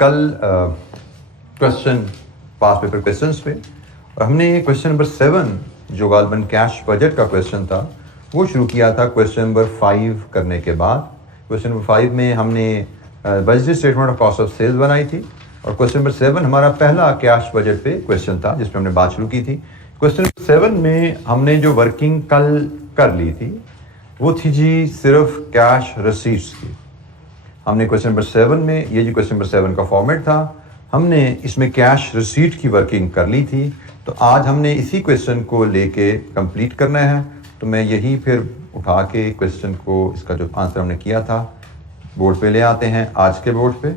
कल क्वेश्चन पास paper questions पे और हमने क्वेश्चन नंबर 7 जो गालबन कैश बजट का क्वेश्चन था वो शुरू किया था क्वेश्चन नंबर 5 करने के बाद। क्वेश्चन नंबर 5 में हमने budget statement of cost of sales बनाई थी और क्वेश्चन नंबर 7 हमारा पहला कैश बजट पे क्वेश्चन था जिसमें हमने बात शुरू की थी। क्वेश्चन नंबर 7 में हमने जो वर्किंग कल कर ली थी वो थी जी सिर्फ कैश रसीट्स की। हमने क्वेश्चन नंबर 7 में ये जो क्वेश्चन नंबर 7 का फॉर्मेट था हमने इसमें कैश रिसीट की वर्किंग कर ली थी। तो आज हमने इसी क्वेश्चन को लेके कंप्लीट करना है। तो मैं यही फिर उठा के क्वेश्चन को इसका जो आंसर हमने किया था बोर्ड पे ले आते हैं आज के बोर्ड पे।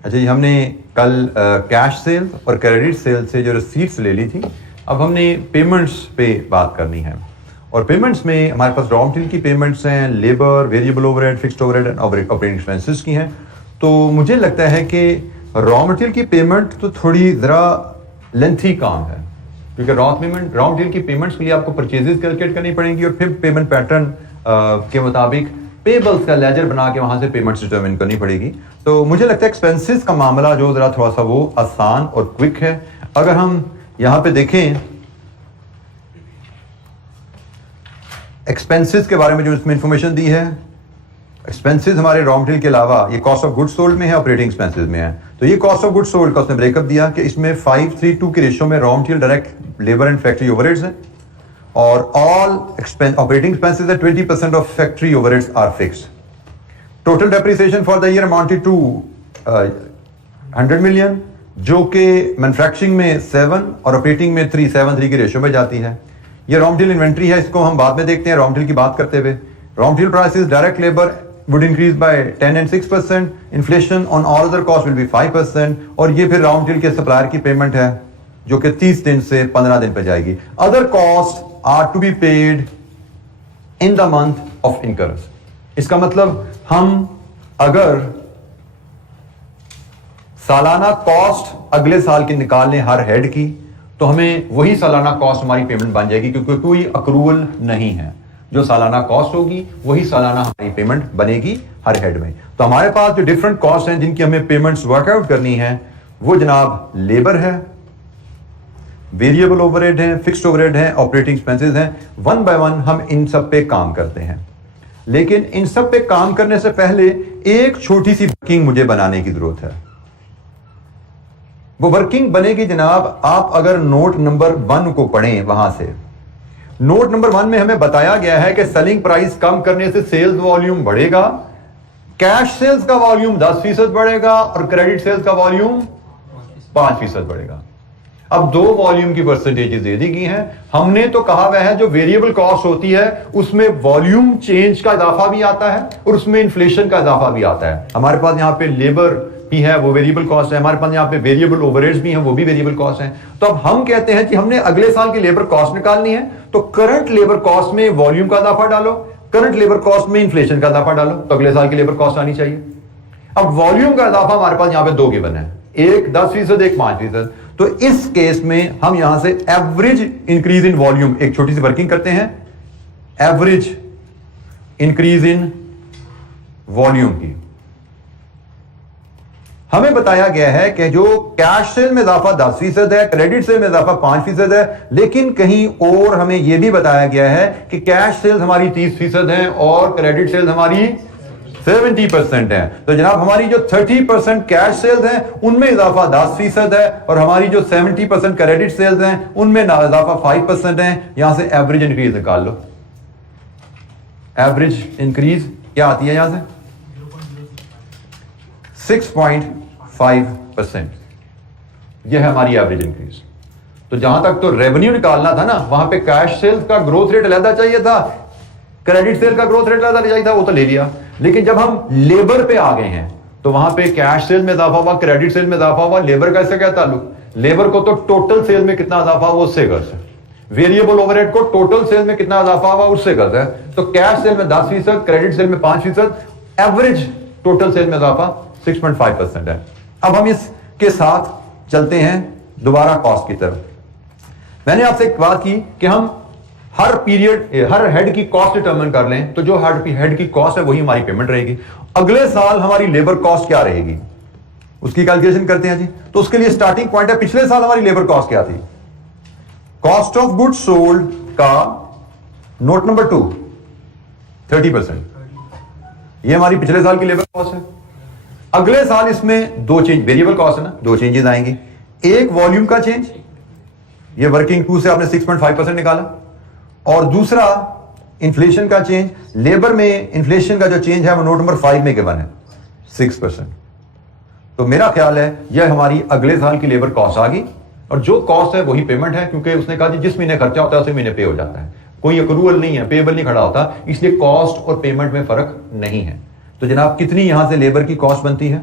अच्छा जी, हमने कल कैश सेल्स और क्रेडिट सेल्स से जो रसीट्स ले ली थी। अब हमने पेमेंट्स पे बात करनी है और पेमेंट्स में हमारे पास रॉ मटेरियल की पेमेंट्स हैं, labour, variable overhead, fixed overhead and operating expenses की हैं। तो मुझे लगता है कि रॉ मटेरियल की पेमेंट तो थोड़ी ज़रा लेंथी काम है क्योंकि रॉ मटेरियल की पेमेंट्स के लिए आपको परचेजेस कैलकुलेट करनी पड़ेंगी और फिर पेमेंट पैटर्न के मुताबिक पेबल्स का लेजर बना के वहां से पेमेंट्स डिटरमिन करनी पड़ेगी। तो मुझे लगता है एक्सपेंसेस का मामला जो जरा थोड़ा सा वो आसान और क्विक है। अगर हम यहां पे देखें एक्सपेंसेस के बारे में जो इसमें इंफॉर्मेशन दी है, एक्सपेंसेस हमारे रॉ मटेरियल के अलावा ये कॉस्ट ऑफ गुड्स सोल्ड में है, ऑपरेटिंग एक्सपेंसेस में है। तो ये कॉस्ट ऑफ गुड्स सोल्ड का उसने ब्रेकअप दिया कि इसमें 5:3:2 के रेशियो में raw material, direct labour and factory overheads है और ऑल ऑपरेटिंग एक्सपेंसेस है 20% of factory overheads are fixed. Total depreciation for the year amounted to 100 million जो कि मैन्युफैक्चरिंग में 7 और ऑपरेटिंग में 3 के रेशियो में जाती है। ये रॉ मटेरियल इन्वेंट्री है, इसको हम बाद में देखते हैं। रॉ मटेरियल की बात करते हुए raw material prices, direct labour would increase by 10 and 6%, inflation on all other costs will be 5% और ये फिर रॉ मटेरियल के सप्लायर की पेमेंट है जो कि 30 दिन से 15 दिन पे जाएगी। Other cost are to be paid in the month of incurrence. इसका मतलब हम अगर सालाना कॉस्ट अगले साल की निकाल लें हर हेड की तो हमें वही सालाना कॉस्ट हमारी पेमेंट बन जाएगी क्योंकि कोई अक्रूवल नहीं है। जो सालाना कॉस्ट होगी वही सालाना हमारी पेमेंट बनेगी हर हेड में। तो हमारे पास जो डिफरेंट कॉस्ट हैं जिनकी हमें पेमेंट्स वर्कआउट करनी है वो जनाब लेबर है, वेरिएबल ओवरहेड है, फिक्स्ड ओवरहेड है, ऑपरेटिंग एक्सपेंसेस हैं। वन बाय वन हम इन सब पे काम करते हैं। लेकिन इन सब पे काम करने से पहले एक छोटी सी वर्किंग मुझे बनाने की जरूरत है। वो वर्किंग बनेगी जनाब, आप अगर नोट नंबर 1 को पढ़ें, वहां से नोट नंबर 1 में हमें बताया गया है कि सेलिंग प्राइस कम करने से सेल्स वॉल्यूम बढ़ेगा, कैश सेल्स का वॉल्यूम 10% बढ़ेगा और क्रेडिट सेल्स का वॉल्यूम 5% बढ़ेगा। अब दो वॉल्यूम की परसेंटेजेस दे दी गई हैं। हमने तो कहा हुआ है जो वेरिएबल कॉस्ट होती है उसमें वॉल्यूम चेंज का इजाफा भी आता है और उसमें इन्फ्लेशन का इजाफा भी आता है। हमारे पास यहां पे लेबर भी है, वो वेरिएबल कॉस्ट है। हमारे पास यहाँ पे वेरिएबल ओवरहेड्स भी हैं, वो भी वेरिएबल कॉस्ट हैं। तो अब हम कहते हैं कि हमने अगले साल की लेबर कॉस्ट निकालनी है तो करंट लेबर कॉस्ट में वॉल्यूम का इजाफा डालो, करंट लेबर कॉस्ट में इन्फ्लेशन का इजाफा डालो तो अगले साल की लेबर कॉस्ट आनी चाहिए। अब वॉल्यूम का इजाफा हमारे पास यहाँ पे 2 गिवन है, एक 10%, एक 5%। तो इस केस में हम यहां से एवरेज इंक्रीज इन वॉल्यूम एक छोटी सी वर्किंग करते हैं, एवरेज इंक्रीज इन वॉल्यूम की। हमें बताया गया है कि जो कैश सेल में इजाफा 10% है, क्रेडिट सेल में इजाफा 5% है, लेकिन कहीं और हमें यह भी बताया गया है कि कैश सेल्स हमारी 30% है और क्रेडिट सेल्स हमारी 70% है। तो जनाब हमारी जो 30% कैश सेल्स हैं उनमें इजाफा 10% है और हमारी जो 70% क्रेडिट सेल्स हैं उनमें इजाफा 5% है। यहां से एवरेज इंक्रीज निकाल लो। एवरेज इंक्रीज क्या आती है यहां से 6.5%। यह है हमारी एवरेज इंक्रीज। तो जहां तक तो रेवेन्यू निकालना था ना, वहां पे कैश सेल्स का ग्रोथ रेट अलग चाहिए था, क्रेडिट सेल का ग्रोथ रेट अलग चाहिए था, वो तो ले लिया। लेकिन जब हम लेबर पे आ गए हैं तो वहां पे कैश सेल में इजाफा हुआ, क्रेडिट सेल में इजाफा हुआ, लेबर का इससे क्या ताल्लुक? लेबर को तो टोटल सेल में कितना इजाफा हुआ उससे गर्ज है, वेरिएबल ओवरहेड को टोटल सेल में कितना इजाफा हुआ उससे गर्ज है। तो कैश सेल में 10%, क्रेडिट सेल में 5%, एवरेज टोटल सेल में इजाफा 6.5% है। अब हम इसके साथ चलते हैं दोबारा कॉस्ट की तरफ। मैंने आपसे एक बात की कि हम हर पीरियड, हर हेड की कॉस्ट डिटरमिन कर लें, तो जो हेड की कॉस्ट है वही हमारी पेमेंट रहेगी। अगले साल हमारी लेबर कॉस्ट क्या रहेगी उसकी कैलकुलेशन करते हैं जी। तो उसके लिए स्टार्टिंग पॉइंट है, पिछले साल हमारी लेबर कॉस्ट क्या थी? कॉस्ट ऑफ गुड्स सोल्ड का नोट नंबर 2 30%, ये हमारी पिछले साल की लेबर कॉस्ट है। अगले साल इसमें दो चेंज, वेरिएबल कॉस्ट है ना, दो चेंजेस आएंगी। एक वॉल्यूम का चेंज, ये वर्किंग 2 से आपने 6.5% निकाला, और दूसरा इन्फ्लेशन का चेंज। लेबर में इन्फ्लेशन का जो चेंज है वो नोट नंबर 5 में गिवन है 6%। तो मेरा ख्याल है यह हमारी अगले साल की लेबर कॉस्ट आ गई, और जो कॉस्ट है वही पेमेंट है, क्योंकि उसने कहा जिस महीने खर्चा होता है उसी महीने पे हो जाता है, कोई अक्रूवल नहीं है, पेएबल नहीं खड़ा होता, इसलिए कॉस्ट और पेमेंट में फर्क नहीं है। तो जनाब कितनी यहां से लेबर की कॉस्ट बनती है?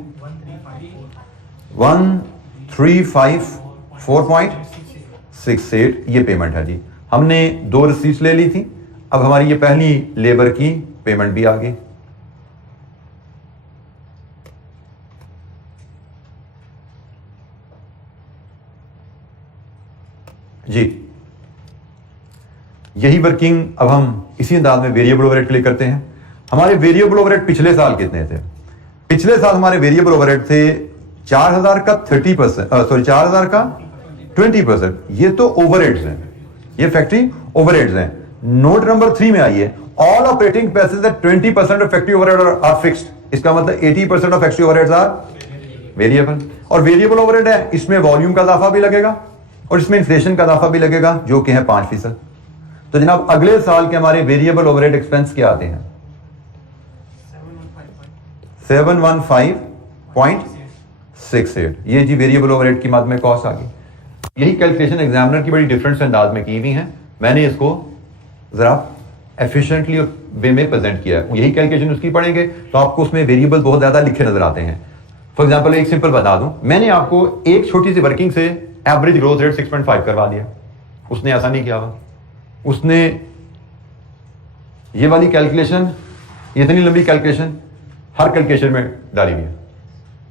1354.68, ये पेमेंट है जी। हमने 2 रिसीट्स ले ली थी, अब हमारी ये पहली लेबर की पेमेंट भी आ गई। जी यही वर्किंग अब हम इसी अंदाज में वेरिएबल ओवरहेड के लिए करते हैं। हमारे वेरिएबल ओवरहेड पिछले साल कितने थे? पिछले साल हमारे वेरिएबल ओवरहेड थे 4000 का 30%, सॉरी 4000 का 20%। ये तो ओवरहेड्स हैं, ये फैक्ट्री ओवरहेड्स हैं। नोट नंबर 3 में आइए, all operating expenses at 20% of factory overhead are fixed. इसका मतलब 80% of factory overheads are variable. और वेरिएबल ओवरहेड है, इसमें वॉल्यूम का इजाफा भी लगेगा और इसमें इन्फ्लेशन का इजाफा भी लगेगा, जो कि है 5%। तो जनाब अगले साल के हमारे वेरिएबल ओवरहेड एक्सपेंस क्या आते हैं? 715.68। ये जी वेरिएबल ओवरहेड की मद में कॉस्ट आ गई। यही कैलकुलेशन एग्जामिनर की बड़ी डिफरेंट अंदाज में की हुई है, मैंने इसको जरा एफिशिएंटली वे में प्रेजेंट किया है। यही कैलकुलेशन उसकी पढ़ेंगे तो आपको उसमें वेरिएबल बहुत ज्यादा लिखे नजर आते हैं। फॉर एग्जांपल एक सिंपल बता दूं, मैंने आपको एक छोटी सी वर्किंग से एवरेज ग्रोथ रेट 6.5 करवा दिया, उसने ऐसा नहीं किया हुआ। उसने ये वाली कैलकुलेशन, इतनी लंबी कैलकुलेशन हर कैलकुलेशन में डाली हुई है।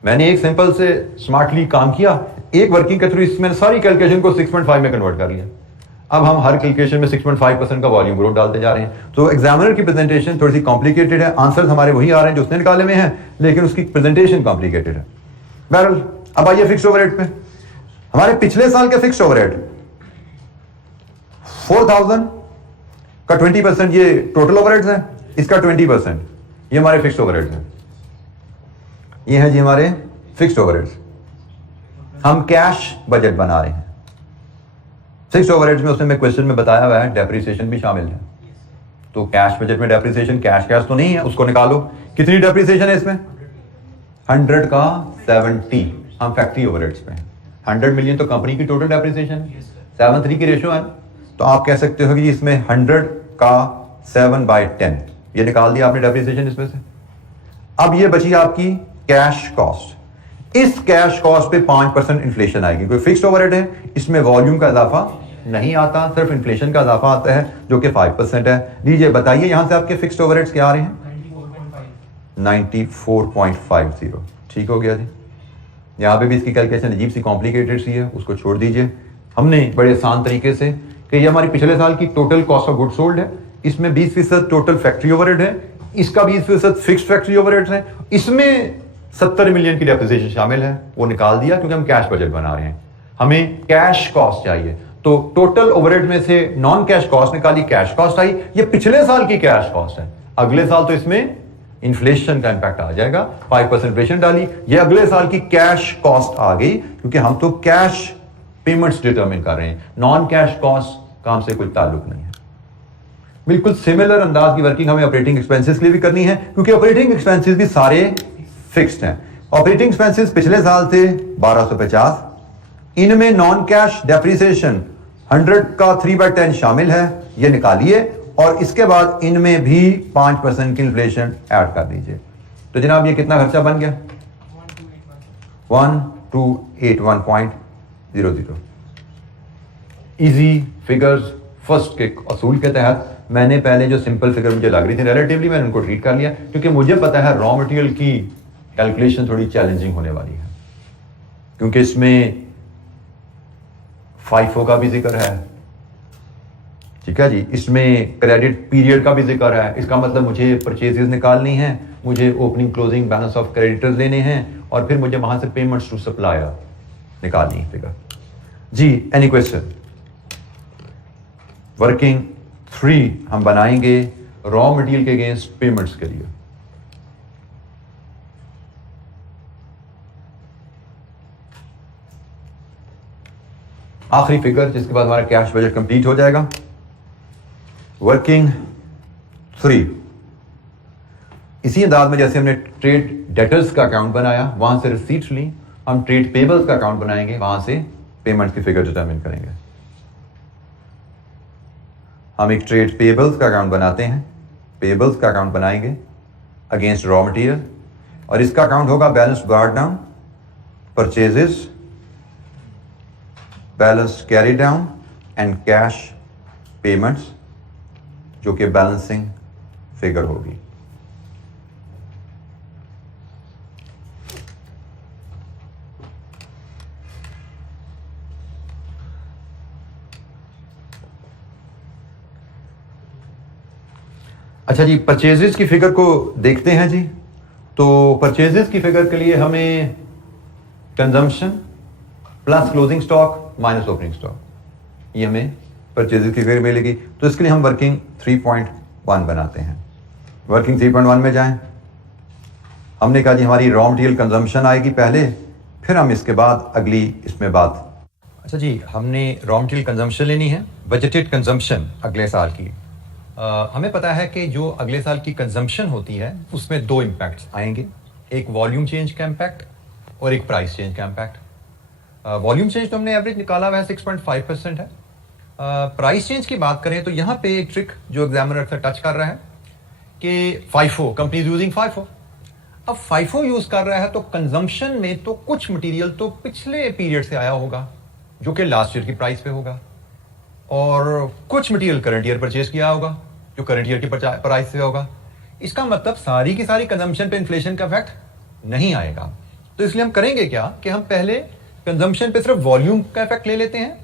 मैंने एक सिंपल से स्मार्टली काम किया, एक वर्किंग के थ्रू इसमें सारी कैलकुलेशन को 6.5 में कन्वर्ट कर लिया। अब हम हर कैलकुलेशन में 6.5% का वॉल्यूम ग्रोथ डालते जा रहे हैं। तो एग्जामिनर की प्रेजेंटेशन थोड़ी सी कॉम्प्लिकेटेड है, आंसर्स हमारे वही आ रहे हैं जो उसने निकाले हुए हैं, लेकिन उसकी प्रेजेंटेशन कॉम्प्लिकेटेड है। बहरहाल अब आइए फिक्स्ड ओवरहेड पे। हमारे पिछले साल के फिक्स्ड ओवरहेड 4000 का 20%, ये टोटल ओवरहेड्स हैं, इसका 20% ये हमारे फिक्स्ड ओवरहेड्स हैं। ये है जी हमारे फिक्स्ड ओवरहेड्स। हम कैश बजट बना रहे हैं। फिक्स्ड ओवरहेड्स में उसने क्वेश्चन में बताया हुआ है डेप्रिसिएशन भी शामिल है। तो कैश बजट में डेप्रिसिएशन कैश तो नहीं है, उसको निकालो। कितनी डेप्रिसिएशन है इसमें? 100 का 70। हम फैक्ट्री ओवरहेड्स पे 100 मिलियन तो कंपनी की टोटल डेप्रिसिएशन है, 7:3 की रेशियो है। तो आप कह सकते हो कि इसमें 100 का 7/10 ये निकाल दिया आपने डेप्रिसिएशन इसमें से। अब ये बची आपकी कैश कॉस्ट। इस कैश कॉस्ट पे 5% इन्फ्लेशन आएगी, कोई फिक्स्ड ओवरहेड है, इसमें वॉल्यूम का इजाफा नहीं आता, सिर्फ इन्फ्लेशन का इजाफा आता है जो कि 5% है। लीजिए बताइए यहां से आपके फिक्स्ड ओवरहेड्स क्या आ रहे हैं? 94.50। ठीक हो गया जी। यहां पे भी इसकी कैलकुलेशन अजीब सी कॉम्प्लिकेटेड सी है, उसको छोड़ दीजिए। हमने बड़े आसान तरीके से कि ये हमारी पिछले साल की total cost of goods sold है, इसमें 20% टोटल फैक्ट्री ओवरहेड है, इसका 20% फिक्स्ड फैक्ट्री ओवरहेड्स है, इसमें 70 मिलियन की डेप्रिसिएशन शामिल है, वो निकाल दिया क्योंकि हम कैश बजट बना रहे हैं। हमें कैश कॉस्ट चाहिए, तो टोटल ओवरहेड में से नॉन कैश कॉस्ट निकाली, कैश कॉस्ट आई। ये पिछले साल की कैश कॉस्ट है, अगले साल तो इसमें इन्फ्लेशन का इंपैक्ट आ जाएगा, 5% इन्फ्लेशन डाली, ये अगले साल की कैश कॉस्ट आ गई, क्योंकि हम तो कैश पेमेंट्स डिटरमिन कर रहे हैं, नॉन कैश कॉस्ट का हमसे कोई ताल्लुक नहीं है। बिल्कुल सिमिलर अंदाज की वर्किंग हमें ऑपरेटिंग एक्सपेंसेस के लिए भी करनी है, क्योंकि ऑपरेटिंग एक्सपेंसेस भी सारे फिक्स्ड हैं। ऑपरेटिंग एक्सपेंसेस पिछले साल थे 1250, इनमें नॉन कैश डेप्रिसिएशन 100 का 3/10 शामिल है, ये निकालिए, और इसके बाद इनमें भी 5% की इन्फ्लेशन ऐड कर दीजिए। तो जनाब ये कितना खर्चा बन गया? 1281.00। इजी फिगर्स फर्स्ट के असूल के तहत मैंने पहले जो सिंपल फिगर मुझे लग रही थी रिलेटिवली मैंने उनको ट्रीट कर लिया, क्योंकि मुझे पता है रॉ मटेरियल की कैलकुलेशन थोड़ी चैलेंजिंग होने वाली है, क्योंकि इसमें फाइफो का भी जिक्र है, ठीक है जी, इसमें क्रेडिट पीरियड का भी जिक्र है। इसका मतलब मुझे परचेजेस निकालनी है, मुझे opening closing balance of creditors लेने हैं, और फिर मुझे वहां से पेमेंट्स टू सप्लायर निकालनी है फिगर जी। Any question? वर्किंग 3 हम बनाएंगे रॉ मटेरियल के अगेंस्ट पेमेंट्स के लिए। आखिरी फिगर जिसके बाद हमारा कैश बजट कंप्लीट हो जाएगा। वर्किंग 3 इसी अंदाज में जैसे हमने ट्रेड डेटर्स का अकाउंट बनाया, वहां से रिसीट्स ली, हम ट्रेड पेबल्स का अकाउंट बनाएंगे, वहां से पेमेंट्स की फिगर डिटरमिन करेंगे। हम एक ट्रेड पेबल्स का अकाउंट बनाते हैं, पेबल्स का अकाउंट बनाएंगे अगेंस्ट रॉ मटेरियल, और इसका अकाउंट होगा balance brought down, purchases, balance carry down and cash payments, जो कि बैलेंसिंग फिगर होगी। अच्छा जी, परचेजेस की फिगर को देखते हैं जी। तो परचेजेस की फिगर के लिए हमें consumption plus closing stock minus opening stock, ये हमें परचेजेस की फिगर मिलेगी। तो इसके लिए हम वर्किंग 3.1 बनाते हैं। वर्किंग 3.1 में जाएं। हमने कहा जी हमारी रॉ मटेरियल कंजम्पशन आएगी पहले, फिर हम इसके बाद अगली इसमें बात। अच्छा जी, हमने रॉ मटेरियल कंजम्पशन लेनी है, बजटेड कंजम्पशन अगले साल की। हमें पता है कि जो अगले साल की कंजम्पशन होती है उसमें 2 इम्पैक्ट्स आएंगे, एक वॉल्यूम चेंज का इम्पैक्ट और एक प्राइस चेंज का इम्पैक्ट। वॉल्यूम चेंज तो हमने एवरेज निकाला हुआ है 6.5% है। प्राइस चेंज की बात करें तो यहाँ पे एक ट्रिक जो एग्जामिनर अक्सर टच कर रहा है कि फाइफो, कंपनी यूजिंग फाइफो। अब फाइफो यूज कर रहा है तो कंजम्पशन में तो कुछ मटेरियल तो पिछले पीरियड से आया होगा जो कि लास्ट ईयर की प्राइस पे होगा, और कुछ मटेरियल करंट ईयर परचेज किया होगा जो करंट ईयर की प्राइस से होगा। इसका मतलब सारी की सारी कंजम्पशन पे इन्फ्लेशन का इफेक्ट नहीं आएगा। तो इसलिए हम करेंगे क्या कि हम पहले कंजम्पशन पे सिर्फ वॉल्यूम का इफेक्ट ले लेते हैं,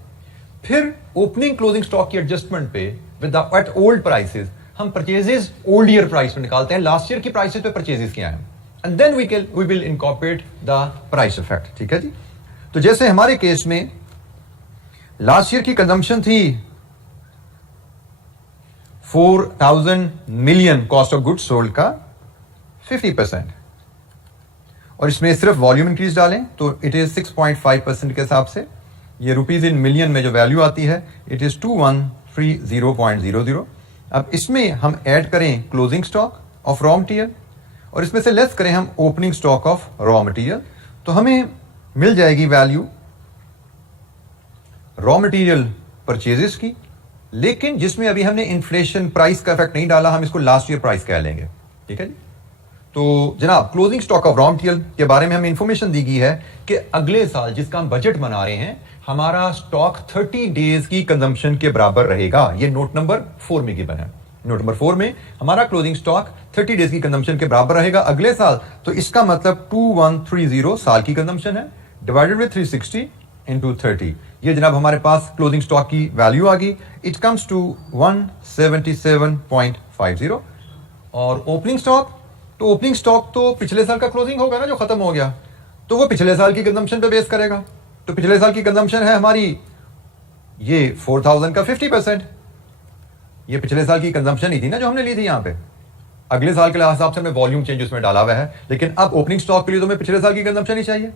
फिर ओपनिंग क्लोजिंग स्टॉक की एडजस्टमेंट पे विद एट ओल्ड प्राइसेस हम परचेजेस ओल्ड ईयर प्राइस में निकालते हैं, लास्ट ईयर की प्राइसेस पे परचेजेस किया है, and then we will incorporate the price effect. ठीक है जी। तो जैसे हमारे केस में लास्ट ईयर की कंजम्पशन थी 4000 million cost of goods sold का 50%, और इसमें सिर्फ वॉल्यूम इंक्रीज डालें तो इट इज 6.5% के हिसाब से, ये रुपीज इन मिलियन में जो वैल्यू आती है इट इज 2130.00। अब इसमें हम ऐड करें closing stock of raw material और इसमें से लेस करें हम opening stock of raw material, तो हमें मिल जाएगी वैल्यू रॉ मटेरियल परचेजेस की, लेकिन जिसमें अभी हमने इन्फ्लेशन प्राइस का इफेक्ट नहीं डाला, हम इसको लास्ट ईयर प्राइस कह लेंगे। ठीक है जी। तो जनाब closing stock of raw material के बारे में हमें इंफॉर्मेशन दी गई है कि अगले साल जिसका हम बजट बना रहे हैं हमारा स्टॉक 30 डेज की कंजम्पशन के बराबर रहेगा। ये नोट नंबर 4 में गिवन है। नोट नंबर 4 में हमारा क्लोजिंग स्टॉक 30 डेज की कंजम्पशन के बराबर रहेगा अगले साल। तो इसका मतलब 2130 साल की कंजम्पशन है, डिवाइडेड विद 360 इंटू 30। ये जनाब हमारे पास क्लोजिंग स्टॉक की वैल्यू आ गई। It comes to 177.50। और ओपनिंग स्टॉक, तो ओपनिंग स्टॉक तो पिछले साल का क्लोजिंग होगा ना जो खत्म हो गया, तो वो पिछले साल की कंजम्पशन पे बेस करेगा। तो पिछले साल की कंजम्पशन है हमारी ये 4000 का 50%। ये पिछले साल की कंजम्पशन ही थी ना जो हमने ली थी। यहाँ पे अगले साल के हिसाब से हमने वॉल्यूम चेंज उसमें डाला हुआ है, लेकिन अब ओपनिंग स्टॉक के लिए तो हमें पिछले साल की कंजम्पशन ही चाहिए।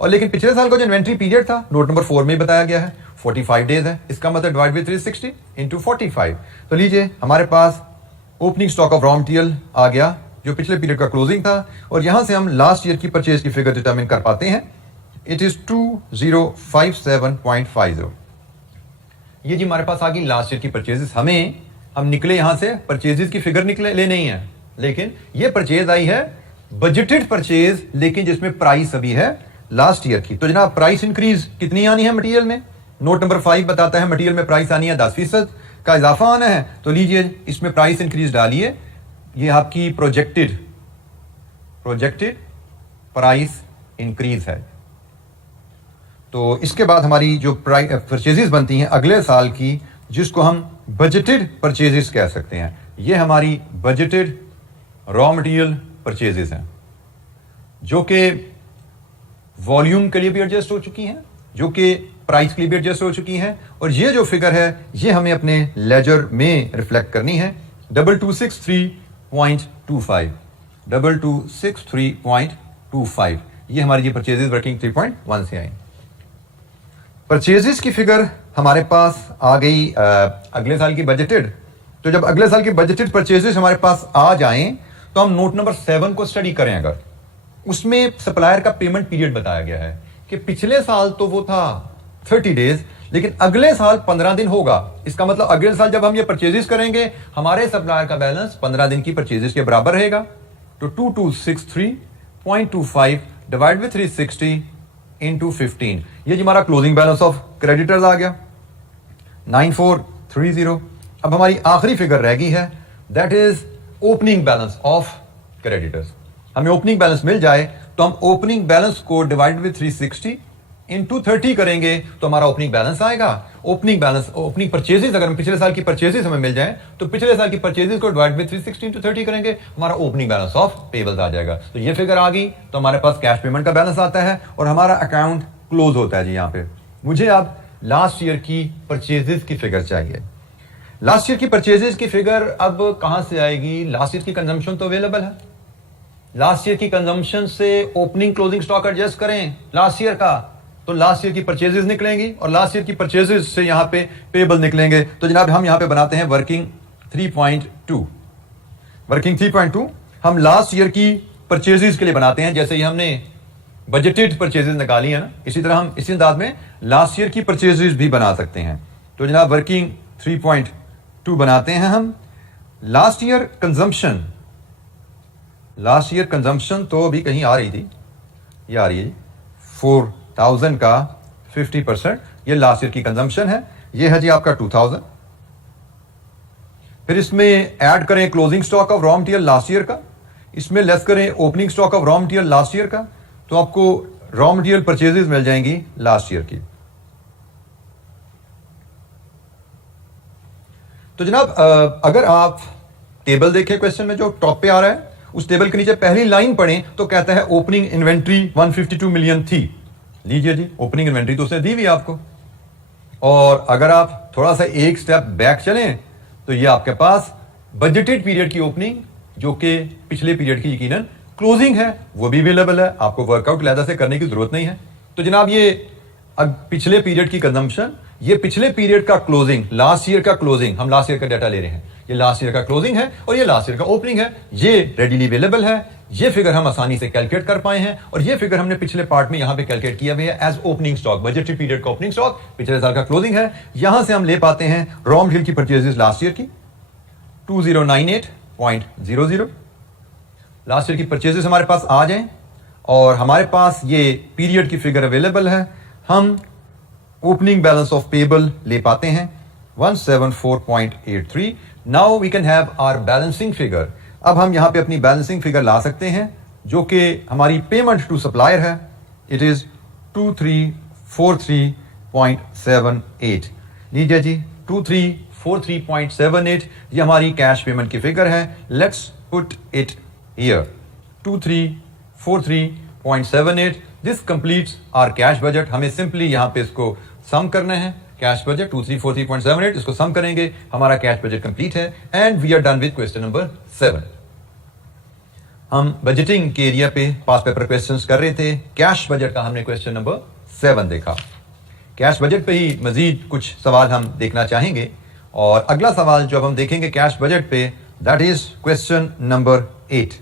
और लेकिन पिछले साल का जो इन्वेंट्री पीरियड था नोट नंबर 4 में बताया गया है 45 डेज है। इसका मतलब डिवाइड विद 360 इंटू 45। तो लीजिए हमारे पास opening stock of raw material आ गया जो पिछले पीरियड का क्लोजिंग था, और यहां से हम लास्ट ईयर की परचेज की फिगर डिटरमिन कर पाते हैं। It is 2057.50। ये जी हमारे पास आ गई लास्ट ईयर की परचेजेस। हम निकले यहां से परचेजेस की फिगर ले नहीं है, लेकिन ये परचेज आई है बजटेड परचेज, लेकिन जिसमें प्राइस अभी है लास्ट ईयर की। तो जनाब प्राइस इंक्रीज कितनी आनी है मटेरियल में? नोट नंबर 5 बताता है मटेरियल में प्राइस आनी है 10% का इजाफा आना है। तो लीजिए इसमें प्राइस इंक्रीज डालिए, ये आपकी प्रोजेक्टेड प्राइस इंक्रीज है। तो इसके बाद हमारी जो परचेजेस बनती हैं अगले साल की, जिसको हम बजटेड परचेजेस कह सकते हैं, ये हमारी बजटेड रॉ मटेरियल परचेजेस हैं, जो कि वॉल्यूम के लिए भी एडजस्ट हो चुकी हैं, जो कि प्राइस के लिए भी एडजस्ट हो चुकी हैं। और ये जो फिगर है ये हमें अपने लेजर में रिफ्लेक्ट करनी है। 2263.25 2263.25 ये हमारी ये परचेजेस वर्किंग 3.1 से आई। परचेजेस की फिगर हमारे पास आ गई अगले साल की बजटेड। तो जब अगले साल की बजटेड परचेजेस हमारे पास आ जाएं तो हम नोट नंबर 7 को स्टडी करें। अगर उसमें सप्लायर का पेमेंट पीरियड बताया गया है कि पिछले साल तो वो था 30 डेज, लेकिन अगले साल 15 दिन होगा। इसका मतलब अगले साल जब हम ये परचेजेस करेंगे हमारे सप्लायर का बैलेंस 15 दिन की परचेजेस के बराबर रहेगा। तो 2263.25 डिवाइड विद 360 इंटू 15, ये जी हमारा क्लोजिंग बैलेंस ऑफ क्रेडिटर्स आ गया 9430। अब हमारी आखिरी फिगर रह गई है, that is opening balance of creditors. हमें ओपनिंग बैलेंस मिल जाए तो हम ओपनिंग बैलेंस को डिवाइड विद 360 इंटू 30 करेंगे तो हमारा ओपनिंग बैलेंस आएगा। ओपनिंग बैलेंस, ओपनिंग परचेजेस अगर हम पिछले साल की परचेजेस हमें मिल जाए तो पिछले साल की परचेजेस को डिवाइड विद 360 इंटू 30 करेंगे, हमारा ओपनिंग बैलेंस ऑफ पेबल्स आ जाएगा। तो ये फिगर आ गई तो हमारे पास कैश पेमेंट का बैलेंस आता है और हमारा अकाउंट क्लोज होता है जी। यहां पे मुझे अब लास्ट ईयर की परचेजेस की फिगर चाहिए। लास्ट ईयर की परचेजेस की फिगर अब कहां से आएगी? लास्ट ईयर की कंजम्पशन तो अवेलेबल है। लास्ट ईयर की कंजम्पशन से ओपनिंग क्लोजिंग स्टॉक एडजस्ट करें लास्ट ईयर का, तो लास्ट ईयर की परचेजेस निकलेंगी और लास्ट ईयर की परचेजेस से यहां पे पेबल निकलेंगे। तो जनाब हम यहां पे बनाते हैं वर्किंग 3.2। वर्किंग 3.2 हम लास्ट ईयर की परचेजेस के लिए बनाते हैं। जैसे ही हमने बजटेड परचेजेस निकाली है ना, इसी तरह हम इसी अंदाज में लास्ट ईयर की परचेजेस भी बना सकते हैं। तो जनाब वर्किंग 3.2 बनाते हैं हम। लास्ट ईयर कंजम्पशन तो अभी कहीं आ रही थी, ये आ रही है 4000 का 50%, ये लास्ट ईयर की कंजम्पशन है। ये है जी आपका 2000। फिर इसमें ऐड करें closing stock of raw material last year का, इसमें लेस करें opening stock of raw material last year का, तो आपको रॉ मटेरियल परचेजेस मिल जाएंगी लास्ट ईयर की। तो जनाब अगर आप टेबल देखें क्वेश्चन में जो टॉप पे आ रहा है, उस टेबल के नीचे पहली लाइन पढ़ें तो कहता है ओपनिंग इन्वेंट्री 152 मिलियन थी। लीजिए जी ओपनिंग इन्वेंट्री तो उसने दी हुई आपको। और अगर आप थोड़ा सा एक स्टेप बैक चलें तो ये आपके पास बजटेड पीरियड की ओपनिंग, जो कि पिछले पीरियड की यकीनन क्लोजिंग है, वो भी अवेलेबल है। आपको वर्कआउट लहदा से करने की जरूरत नहीं है। तो जनाब ये अब पिछले पीरियड की कंजम्पशन, ये पिछले पीरियड का क्लोजिंग, लास्ट ईयर का क्लोजिंग, हम लास्ट ईयर का डाटा ले रहे हैं, ये लास्ट ईयर का क्लोजिंग है और ये लास्ट ईयर का ओपनिंग है। ये रेडीली अवेलेबल है, ये फिगर हम आसानी से कैलकुलेट कर पाए हैं और ये फिगर हमने पिछले पार्ट में यहां पे कैलकुलेट किया हुआ है as opening stock. Budgeted period का ओपनिंग स्टॉक पिछले साल का क्लोजिंग है। यहां से हम ले पाते हैं रॉ मटेरियल की परचेजेस लास्ट ईयर की 2098.00। लास्ट ईयर की परचेजेस हमारे पास आ जाएं और हमारे पास ये पीरियड की फिगर अवेलेबल है। हम ओपनिंग बैलेंस ऑफ पेबल ले पाते हैं 174.83। Now we can have our balancing figure. अब हम यहां पे अपनी बैलेंसिंग फिगर ला सकते हैं जो कि हमारी पेमेंट टू सप्लायर है। It is 2343.78। लीजिए जी 2343.78 ये हमारी कैश पेमेंट की फिगर है। Let's put it here 2343.78। This completes our cash budget. हमें सिंपली यहां पे इसको सम करना है। कैश बजट 2343.78, इसको सम करेंगे, हमारा कैश बजट कंप्लीट है and we are done with question number 7। हम बजटिंग के एरिया पे पास पेपर क्वेश्चंस कर रहे थे। कैश बजट का हमने क्वेश्चन नंबर 7 देखा। कैश बजट पे ही मजीद कुछ सवाल हम देखना चाहेंगे और अगला सवाल जो अब हम देखेंगे कैश बजट पे, that is question number 8।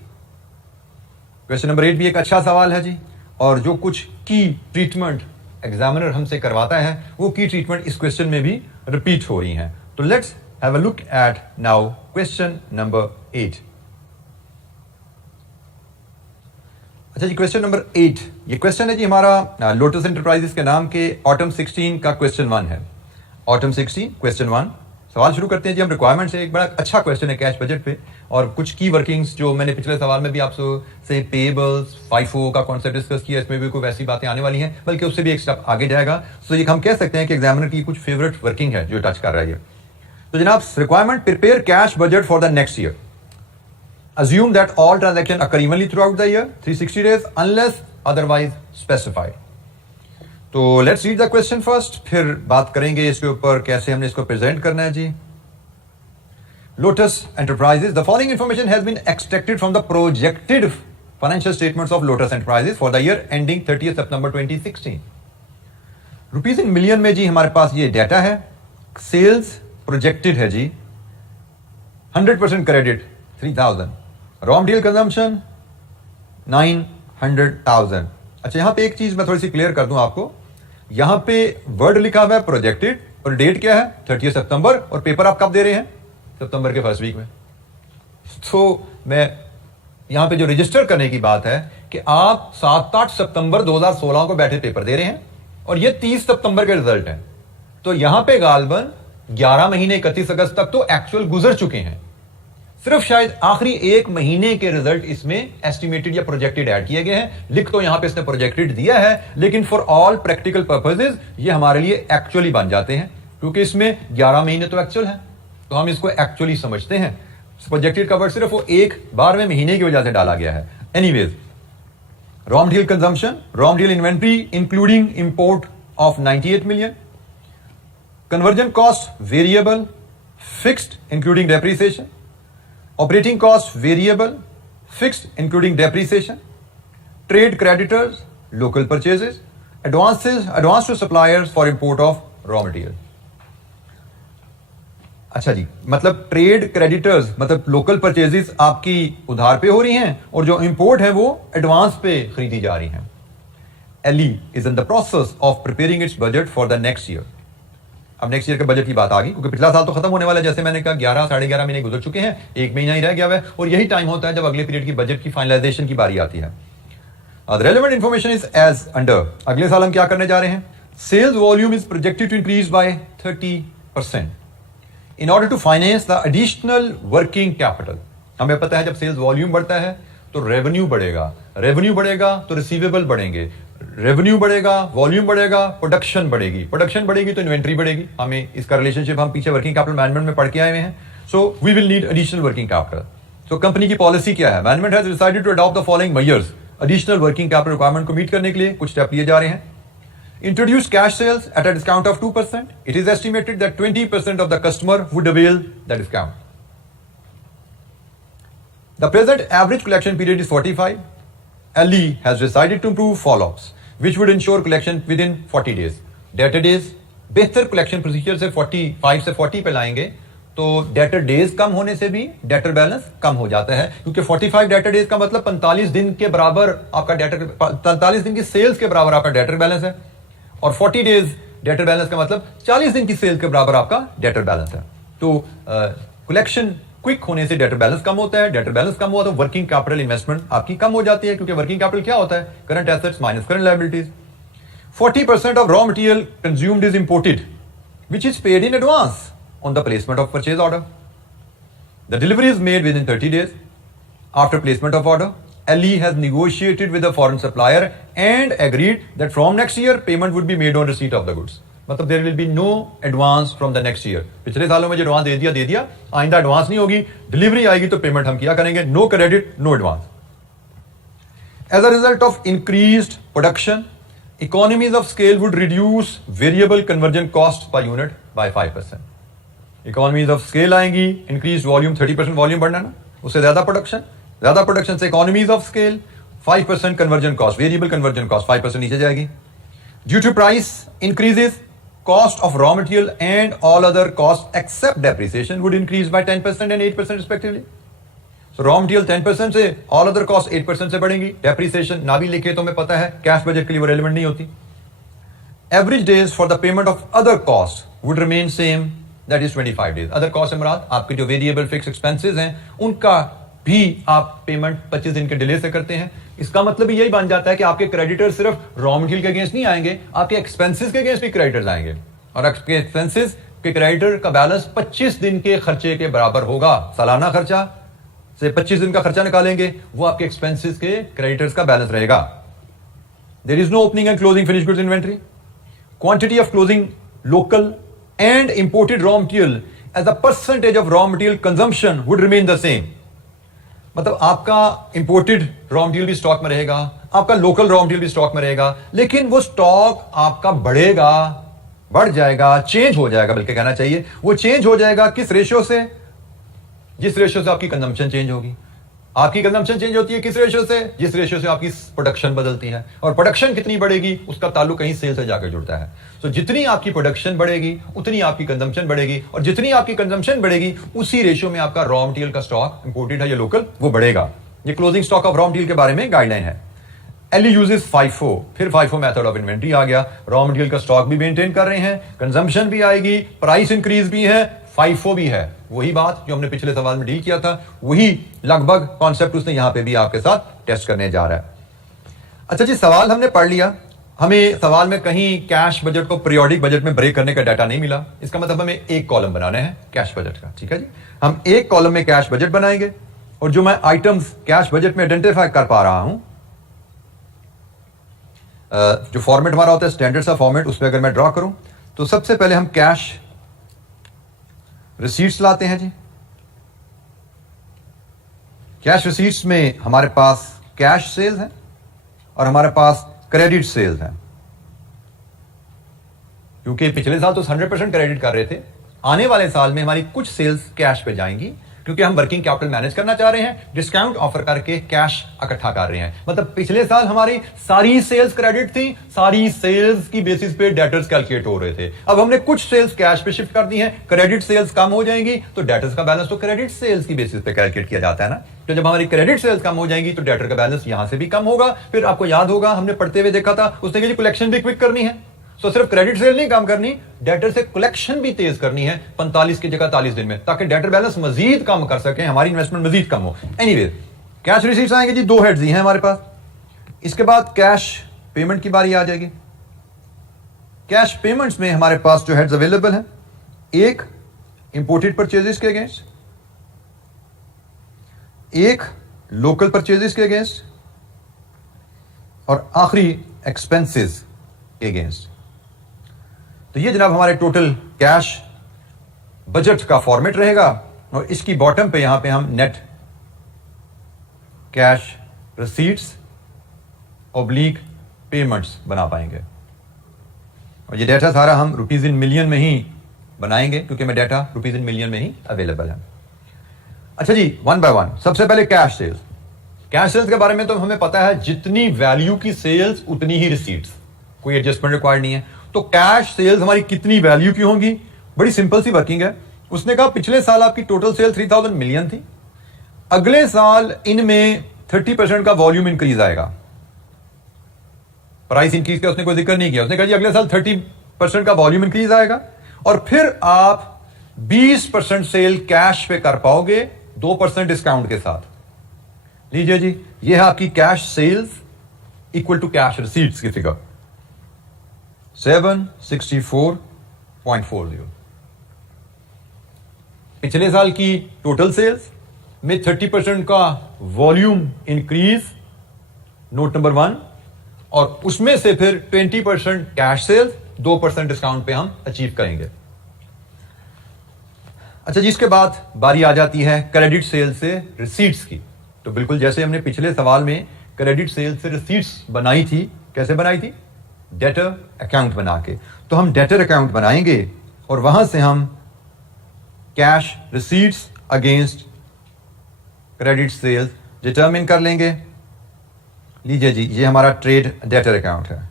Question number 8 भी एक अच्छा सवाल है जी, और जो कुछ की ट्रीटमेंट एग्जामिनर हमसे करवाता है वो की ट्रीटमेंट इस क्वेश्चन में भी रिपीट हो रही हैं। तो let's have a look at now question number 8। अच्छा जी, क्वेश्चन नंबर 8, ये क्वेश्चन है जी हमारा लोटस एंटरप्राइजेस के नाम के ऑटम 16 का क्वेश्चन 1 है। ऑटम 16 क्वेश्चन 1 सवाल शुरू करते हैं जी हम रिक्वायरमेंट से। एक बड़ा अच्छा क्वेश्चन है कैश बजट पे, और कुछ की वर्किंग्स जो मैंने पिछले सवाल में भी आपसे पेबल्स फाइफो का कॉन्सेप्ट डिस्कस किया, इसमें भी कोई वैसी बातें आने वाली हैं, बल्कि उससे भी एक स्टेप आगे जाएगा। सो ये हम कह सकते हैं कि एग्जामिनर की कुछ फेवरेट वर्किंग है जो टच कर रहा है। तो जनाब, requirement prepare cash budget for the next year. Assume that all transactions occur evenly throughout the year, 360 days, unless otherwise specified. तो let's read the question first, फिर बात करेंगे इसके ऊपर कैसे हमने इसको प्रेजेंट करना है जी। Lotus Enterprises, the following information has been extracted from the projected financial statements of Lotus Enterprises for the year ending 30th September 2016. Rupees in million में जी हमारे पास ये डाटा है। सेल्स प्रोजेक्टेड है जी 100% क्रेडिट 3000, रॉ मटेरियल कंजम्पशन 900,000। अच्छा, यहां पे एक चीज मैं थोड़ी सी क्लियर कर दूं आपको। यहां पे वर्ड लिखा हुआ है प्रोजेक्टेड और डेट क्या है 30 सितंबर, और पेपर आप कब दे रहे हैं? सितंबर के फर्स्ट वीक में। तो मैं यहां पे जो रजिस्टर करने की बात है कि आप 7-8 सितंबर 2016 को बैठे पेपर दे रहे हैं और ये 30 सितंबर के रिजल्ट हैं। तो यहां पे गालबन 11 महीने 31 अगस्त तक तो एक्चुअल गुजर चुके हैं, सिर्फ शायद आखिरी एक महीने के रिजल्ट इसमें एस्टिमेटेड या प्रोजेक्टेड ऐड किए गए हैं। लिख तो यहां पे इसने प्रोजेक्टेड दिया है, लेकिन फॉर ऑल प्रैक्टिकल पर्पसेस ये हमारे लिए एक्चुअली बन जाते हैं, क्योंकि इसमें 11 महीने तो एक्चुअल है, तो हम इसको एक्चुअली समझते हैं। प्रोजेक्टेड का वर्ड सिर्फ वो एक 12वें महीने की वजह से डाला गया है। Anyways, raw material consumption, raw material inventory including import of 98 million, conversion cost variable, fixed including depreciation, operating cost variable, fixed including depreciation, trade creditors, local purchases, advance to suppliers for import of raw material. अच्छा जी, मतलब trade creditors मतलब local purchases आपकी उधार पे हो रही हैं और जो इंपोर्ट है वो एडवांस पे खरीदी जा रही हैं। Ellie is in the process of preparing its budget for the next year. अब नेक्स्ट ईयर के बजट की बात आ गई, क्योंकि पिछला साल तो खत्म होने वाला है, जैसे मैंने कहा 11 साढ़े 11 महीने गुजर चुके हैं, एक महीना ही रह गया है, और यही टाइम होता है जब अगले पीरियड की बजट की फाइनलाइजेशन की बारी आती है। Relevant information is as under. अगले साल हम क्या करने जा रहे हैं? Sales volume is projected to increase by 30% in order to finance the additional working capital. हमें पता है जब सेल्स वॉल्यूम बढ़ता है तो रेवेन्यू बढ़ेगा, रेवेन्यू बढ़ेगा तो रिसीवेबल बढ़ेंगे, रेवेन्यू बढ़ेगा, वॉल्यूम बढ़ेगा, प्रोडक्शन बढ़ेगी, प्रोडक्शन बढ़ेगी तो इन्वेंट्री बढ़ेगी। हमें इसका रिलेशनशिप हम पीछे वर्किंग कैपिटल मैनेजमेंट में पढ़ के आए हुए हैं। So we will need additional working capital. So company की पॉलिसी क्या है? Management has decided to adopt the following measures. Additional working capital requirement को मीट करने के लिए कुछ स्टेप लिए जा रहे हैं। Introduce cash sales at a discount of 2%। It is estimated that 20% of the customer would avail the discount. The present average collection period is 45। LE has decided to improve follow-ups, which would ensure collection within 40 days. Debtor days, बेहतर collection procedure से 45 से 40 पे लाएंगे तो debtor days कम होने से भी debtor balance कम हो जाता है, क्योंकि 45 debtor days का मतलब 45 दिन के बराबर आपका debtor, 45 दिन की सेल्स के बराबर आपका debtor balance है, और 40 days debtor balance का मतलब 40 दिन की सेल्स के बराबर आपका debtor balance है। तो collection क्विक होने से डेटर बैलेंस कम होता है, डेटर बैलेंस कम हुआ तो वर्किंग कैपिटल इन्वेस्टमेंट आपकी कम हो जाती है, क्योंकि वर्किंग कैपिटल क्या होता है? Current assets minus current liabilities. 40% of raw material consumed is imported which is paid in advance on the placement of purchase order. The delivery is made with in 30 days after placement of order. LE has negotiated with a foreign supplier and agreed that from next year payment would be made on receipt of the goods. मतलब there will be no advance from the next year. पिछले सालों में जो advance दे दिया, आइंदा advance नहीं होगी, delivery आएगी तो पेमेंट हम किया करेंगे, no credit no advance. As a result of increased production, economies of scale would reduce variable conversion cost per unit by 5%। Economies of scale आएंगी, इंक्रीज्ड वॉल्यूम 30% वॉल्यूम बढ़ना ना, उससे ज्यादा प्रोडक्शन से economies of scale 5% conversion cost, variable conversion cost 5% नीचे जाएगी। Due to price increases, cost of raw material and all other costs except depreciation would increase by 10% and 8% respectively. So raw material 10% से, all other costs 8% से बढ़ेंगी। Depreciation ना भी लिखे तो हमें पता है कैश बजट के लिए वो रेलेवेंट नहीं होती। Average days for the payment of other costs would remain same, that is 25 days. Other costs से मुराद आपके जो variable fixed expenses हैं उनका भी आप पेमेंट 25 दिन के डिले से करते हैं। इसका मतलब यही बन जाता है कि आपके क्रेडिटर सिर्फ रॉ मटेरियल के अगेंस्ट नहीं आएंगे, आपके एक्सपेंसेस के अगेंस्ट भी क्रेडिटर्स आएंगे, और आपके एक्सपेंसेस के क्रेडिटर का बैलेंस 25 दिन के खर्चे के बराबर होगा। सालाना खर्चा से 25 दिन का खर्चा निकालेंगे, वो आपके एक्सपेंसेस के क्रेडिटर्स का बैलेंस रहेगा। There is no opening and closing finish goods inventory. Quantity of closing local and imported raw material as a percentage of raw material consumption would remain the same. मतलब आपका imported raw material भी stock में रहेगा, आपका local raw material भी stock में रहेगा, लेकिन वो स्टॉक आपका बढ़ेगा, बढ़ जाएगा, चेंज हो जाएगा, बल्कि कहना चाहिए वो चेंज हो जाएगा। किस रेशियो से? जिस रेशियो से आपकी कंजम्पशन चेंज होगी। आपकी कंजम्पशन चेंज होती है किस रेशियो से? जिस रेशियो से आपकी प्रोडक्शन बदलती है, और प्रोडक्शन कितनी बढ़ेगी उसका ताल्लुक कहीं सेल से जाकर जुड़ता है। तो जितनी आपकी प्रोडक्शन बढ़ेगी उतनी आपकी कंजम्पशन बढ़ेगी, और जितनी आपकी कंजम्पशन बढ़ेगी उसी रेशियो में आपका रॉ मटेरियल का स्टॉक, इंपोर्टेड है या लोकल, वो बढ़ेगा। ये closing stock of raw material के बारे में गाइडलाइन है। एली यूजेस FIFO, फिर FIFO मेथड ऑफ इन्वेंट्री आ गया। रॉ मटेरियल का स्टॉक भी मेंटेन कर रहे हैं, कंजम्पशन भी आएगी, प्राइस इंक्रीज भी है, FIFO भी है। वही बात जो हमने पिछले सवाल में डील किया था, वही लगभग कॉन्सेप्ट उसने यहां पे भी आपके साथ टेस्ट करने जा रहा है। अच्छा जी, सवाल हमने पढ़ लिया। हमें सवाल में कहीं कैश बजट को पीरियोडिक बजट में ब्रेक करने का डाटा नहीं मिला। इसका मतलब हमें एक कॉलम बनाना है कैश बजट का। ठीक है जी, हम एक कॉलम में कैश बजट बनाएंगे, और जो मैं आइटम्स कैश बजट में आइडेंटिफाई कर पा रहा हूं, जो फॉर्मेट हमारा होता है स्टैंडर्ड सा फॉर्मेट, उस पर अगर मैं ड्रॉ करूं तो सबसे पहले हम कैश रिसीट्स लाते हैं जी। कैश रिसीट्स में हमारे पास कैश सेल्स हैं और हमारे पास क्रेडिट सेल्स हैं। क्योंकि पिछले साल तो 100% क्रेडिट कर रहे थे, आने वाले साल में हमारी कुछ सेल्स कैश पे जाएंगी, क्योंकि हम वर्किंग कैपिटल मैनेज करना चाह रहे हैं, डिस्काउंट ऑफर करके कैश इकट्ठा कर रहे हैं। मतलब पिछले साल हमारी सारी सेल्स क्रेडिट थी, सारी सेल्स की बेसिस पे डेटर्स कैलकुलेट हो रहे थे। अब हमने कुछ सेल्स कैश पे शिफ्ट कर दी हैं, क्रेडिट सेल्स कम हो जाएंगी, तो डेटर्स का बैलेंस तो क्रेडिट सेल्स की बेसिस पे कैलकुलेट किया जाता है ना। तो जब हमारी क्रेडिट सेल्स कम हो जाएंगी तो डेटर का बैलेंस यहां से भी कम होगा। फिर आपको याद होगा हमने पढ़ते हुए देखा था, उसने कहा कलेक्शन भी क्विक करनी है, तो सिर्फ क्रेडिट सेल नहीं काम करनी, डेटर से कलेक्शन भी तेज करनी है 45 की जगह 40 दिन में, ताकि डेटर बैलेंस मजीद कम कर सके, हमारी इन्वेस्टमेंट मजीद कम हो। एनीवे, कैश रिसीट्स आएंगे जी, दो हेड्स ही हैं हमारे पास। इसके बाद कैश पेमेंट की बारी आ जाएगी। कैश पेमेंट्स में हमारे पास जो हेड्स अवेलेबल हैं, एक इंपोर्टेड परचेजेस के अगेंस्ट, एक लोकल परचेजेस के अगेंस्ट, और आखिरी एक्सपेंसेस के अगेंस्ट। तो ये जनाब हमारे टोटल कैश बजट का फॉर्मेट रहेगा, और इसकी बॉटम पे यहां पे हम net cash receipts oblique payments बना पाएंगे। और ये डेटा सारा हम रुपीज इन मिलियन में ही बनाएंगे, क्योंकि मैं डेटा रुपीज इन मिलियन में ही अवेलेबल है। अच्छा जी, वन बाय वन, सबसे पहले कैश सेल्स। कैश सेल्स के बारे में तो हमें पता है, जितनी वैल्यू की सेल्स उतनी ही रिसीट्स, कोई एडजस्टमेंट रिक्वायर्ड नहीं है। तो कैश सेल्स हमारी कितनी वैल्यू की होंगी? बड़ी सिंपल सी वर्किंग है। उसने कहा पिछले साल आपकी टोटल सेल 3000 मिलियन थी, अगले साल इनमें 30% का वॉल्यूम इंक्रीज आएगा। प्राइस इंक्रीज का उसने कोई जिक्र नहीं किया, उसने कहा जी अगले साल 30% का वॉल्यूम इंक्रीज आएगा, और फिर आप 20% सेल कैश पे कर पाओगे 2% डिस्काउंट के साथ। लीजिए जी, ये है आपकी cash sales equal to cash receipts की फिगर 764.40। पिछले साल की टोटल सेल्स में 30% का वॉल्यूम इंक्रीज, नोट नंबर 1, और उसमें से फिर 20% कैश सेल्स, 2% डिस्काउंट पे हम अचीव करेंगे। अच्छा जी, इसके बाद बारी आ जाती है क्रेडिट सेल से रिसीट्स की। तो बिल्कुल जैसे हमने पिछले सवाल में क्रेडिट सेल से रिसीट्स बनाई थी, कैसे बनाई थी? डेटर अकाउंट बना के। तो हम डेटर अकाउंट बनाएंगे और वहां से हम cash receipts against credit sales determine कर लेंगे। लीजिए जी, ये हमारा ट्रेड डेटर अकाउंट है।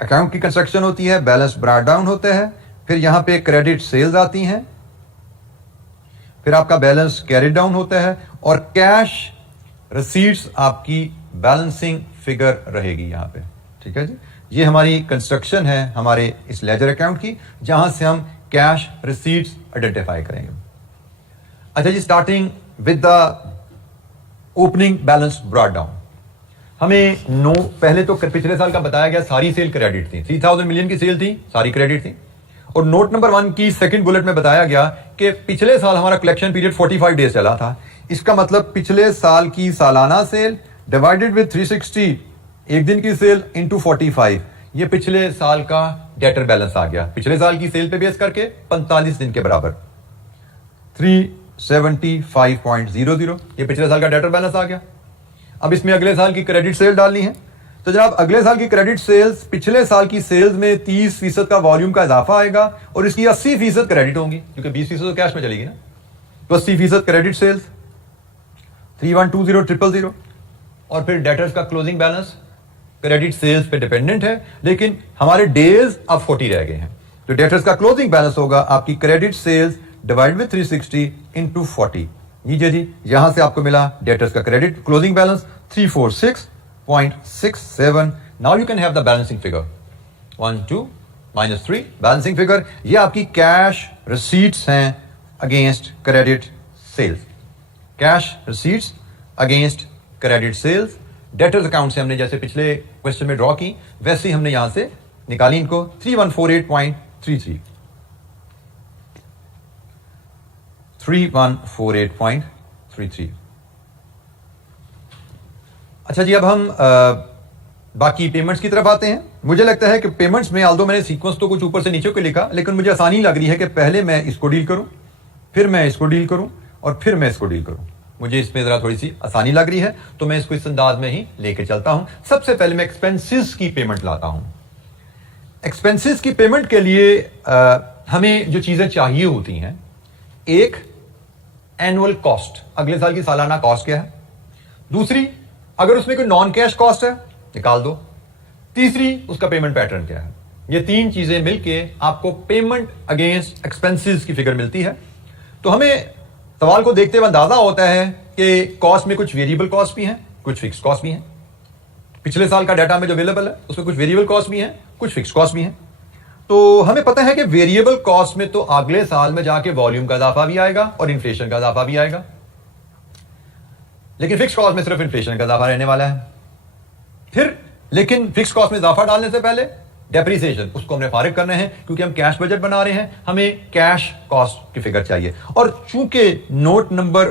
अकाउंट की कंस्ट्रक्शन होती है, बैलेंस ब्रॉट डाउन होता है, फिर यहां पे क्रेडिट सेल्स आती हैं, फिर आपका बैलेंस कैरिड डाउन होता है, और कैश रिसीट्स आपकी बैलेंसिंग फिगर रहेगी यहां पे। ठीक है जी, ये हमारी कंस्ट्रक्शन है हमारे इस लेजर अकाउंट की, जहां से हम कैश रिसीट्स आइडेंटिफाई करेंगे। अच्छा जी, starting with the opening balance brought down. हमें पहले तो पिछले साल का बताया गया सारी सेल क्रेडिट थी, 3000 मिलियन की सेल थी, सारी क्रेडिट थी। और नोट नंबर 1 की सेकंड बुलेट में बताया गया कि पिछले साल हमारा कलेक्शन पीरियड 45 डेज चला था। इसका मतलब पिछले साल की सालाना सेल डिवाइडेड विद 360, एक दिन की सेल इनटू 45, ये पिछले साल का डेटर बैलेंस आ गया। पिछले साल की सेल पे बेस करके 45 दिन के बराबर 375.00, ये पिछले साल का डेटर बैलेंस आ गया। अब इसमें अगले साल की क्रेडिट सेल डालनी है। तो जनाब अगले साल की क्रेडिट सेल्स पिछले साल की सेल्स में 30% का वॉल्यूम का इजाफा आएगा और इसकी 80% क्रेडिट होंगी, क्योंकि 20% तो कैश में चलेगी ना। तो 80% क्रेडिट सेल्स 3120,000 और फिर डेटर्स का क्लोजिंग बैलेंस क्रेडिट सेल्स पे डिपेंडेंट है, लेकिन हमारे डेज अब 40 रह गए हैं। तो डेटर्स का क्लोजिंग बैलेंस होगा आपकी credit sales divide with 360 into 40। लीजिए जी, यहां से आपको मिला डेटर्स का credit closing balance 346.67। Now you can have the balancing figure 1 2 -3 balancing figure. ये आपकी कैश रिसीट्स हैं against credit sales. Cash receipts against credit sales debtors account से हमने जैसे पिछले क्वेश्चन में ड्रॉ की वैसे ही हमने यहां से निकाली इनको 3148.33 3148.33। अच्छा जी, अब हम बाकी पेमेंट्स की तरफ आते हैं। मुझे लगता है कि पेमेंट्स में आल्दो मैंने सीक्वेंस तो कुछ ऊपर से नीचे को लिखा, लेकिन मुझे आसानी लग रही है कि पहले मैं इसको डील करूं, फिर मैं इसको डील करूं और फिर मैं इसको डील करूं। मुझे इसमें जरा थोड़ी सी आसानी लग रही है, तो मैं इसको इस अंदाज में ही लेके चलता हूं। सबसे पहले मैं एक्सपेंसेस की पेमेंट लाता हूं। एक्सपेंसेस की पेमेंट के लिए हमें जो चीजें चाहिए होती हैं, एक एनुअल कॉस्ट, अगले साल की सालाना कॉस्ट क्या है। दूसरी, अगर उसमें कोई नॉन कैश कॉस्ट है निकाल दो। तीसरी, उसका पेमेंट पैटर्न क्या है। ये तीन चीजें मिलके आपको पेमेंट अगेंस्ट एक्सपेंसेस की फिगर मिलती है। तो हमें सवाल को देखते हुए अंदाजा होता है कि कॉस्ट में कुछ वेरिएबल कॉस्ट भी हैं, कुछ फिक्स कॉस्ट भी हैं। पिछले साल का डाटा में जो अवेलेबल है उसमें कुछ वेरिएबल कॉस्ट भी हैं, कुछ फिक्स कॉस्ट भी हैं। तो हमें पता है कि वेरिएबल कॉस्ट में तो अगले साल में जाके वॉल्यूम का इजाफा भी आएगा और इन्फ्लेशन का इजाफा भी आएगा, लेकिन फिक्स कॉस्ट में सिर्फ इन्फ्लेशन का इजाफा रहने वाला है। फिर लेकिन फिक्स कॉस्ट में इजाफा डालने से पहले डेप्रिसिएशन उसको हमने फारिग करना है, क्योंकि हम कैश बजट बना रहे हैं, हमें कैश कॉस्ट की फिगर चाहिए। और चूंकि नोट नंबर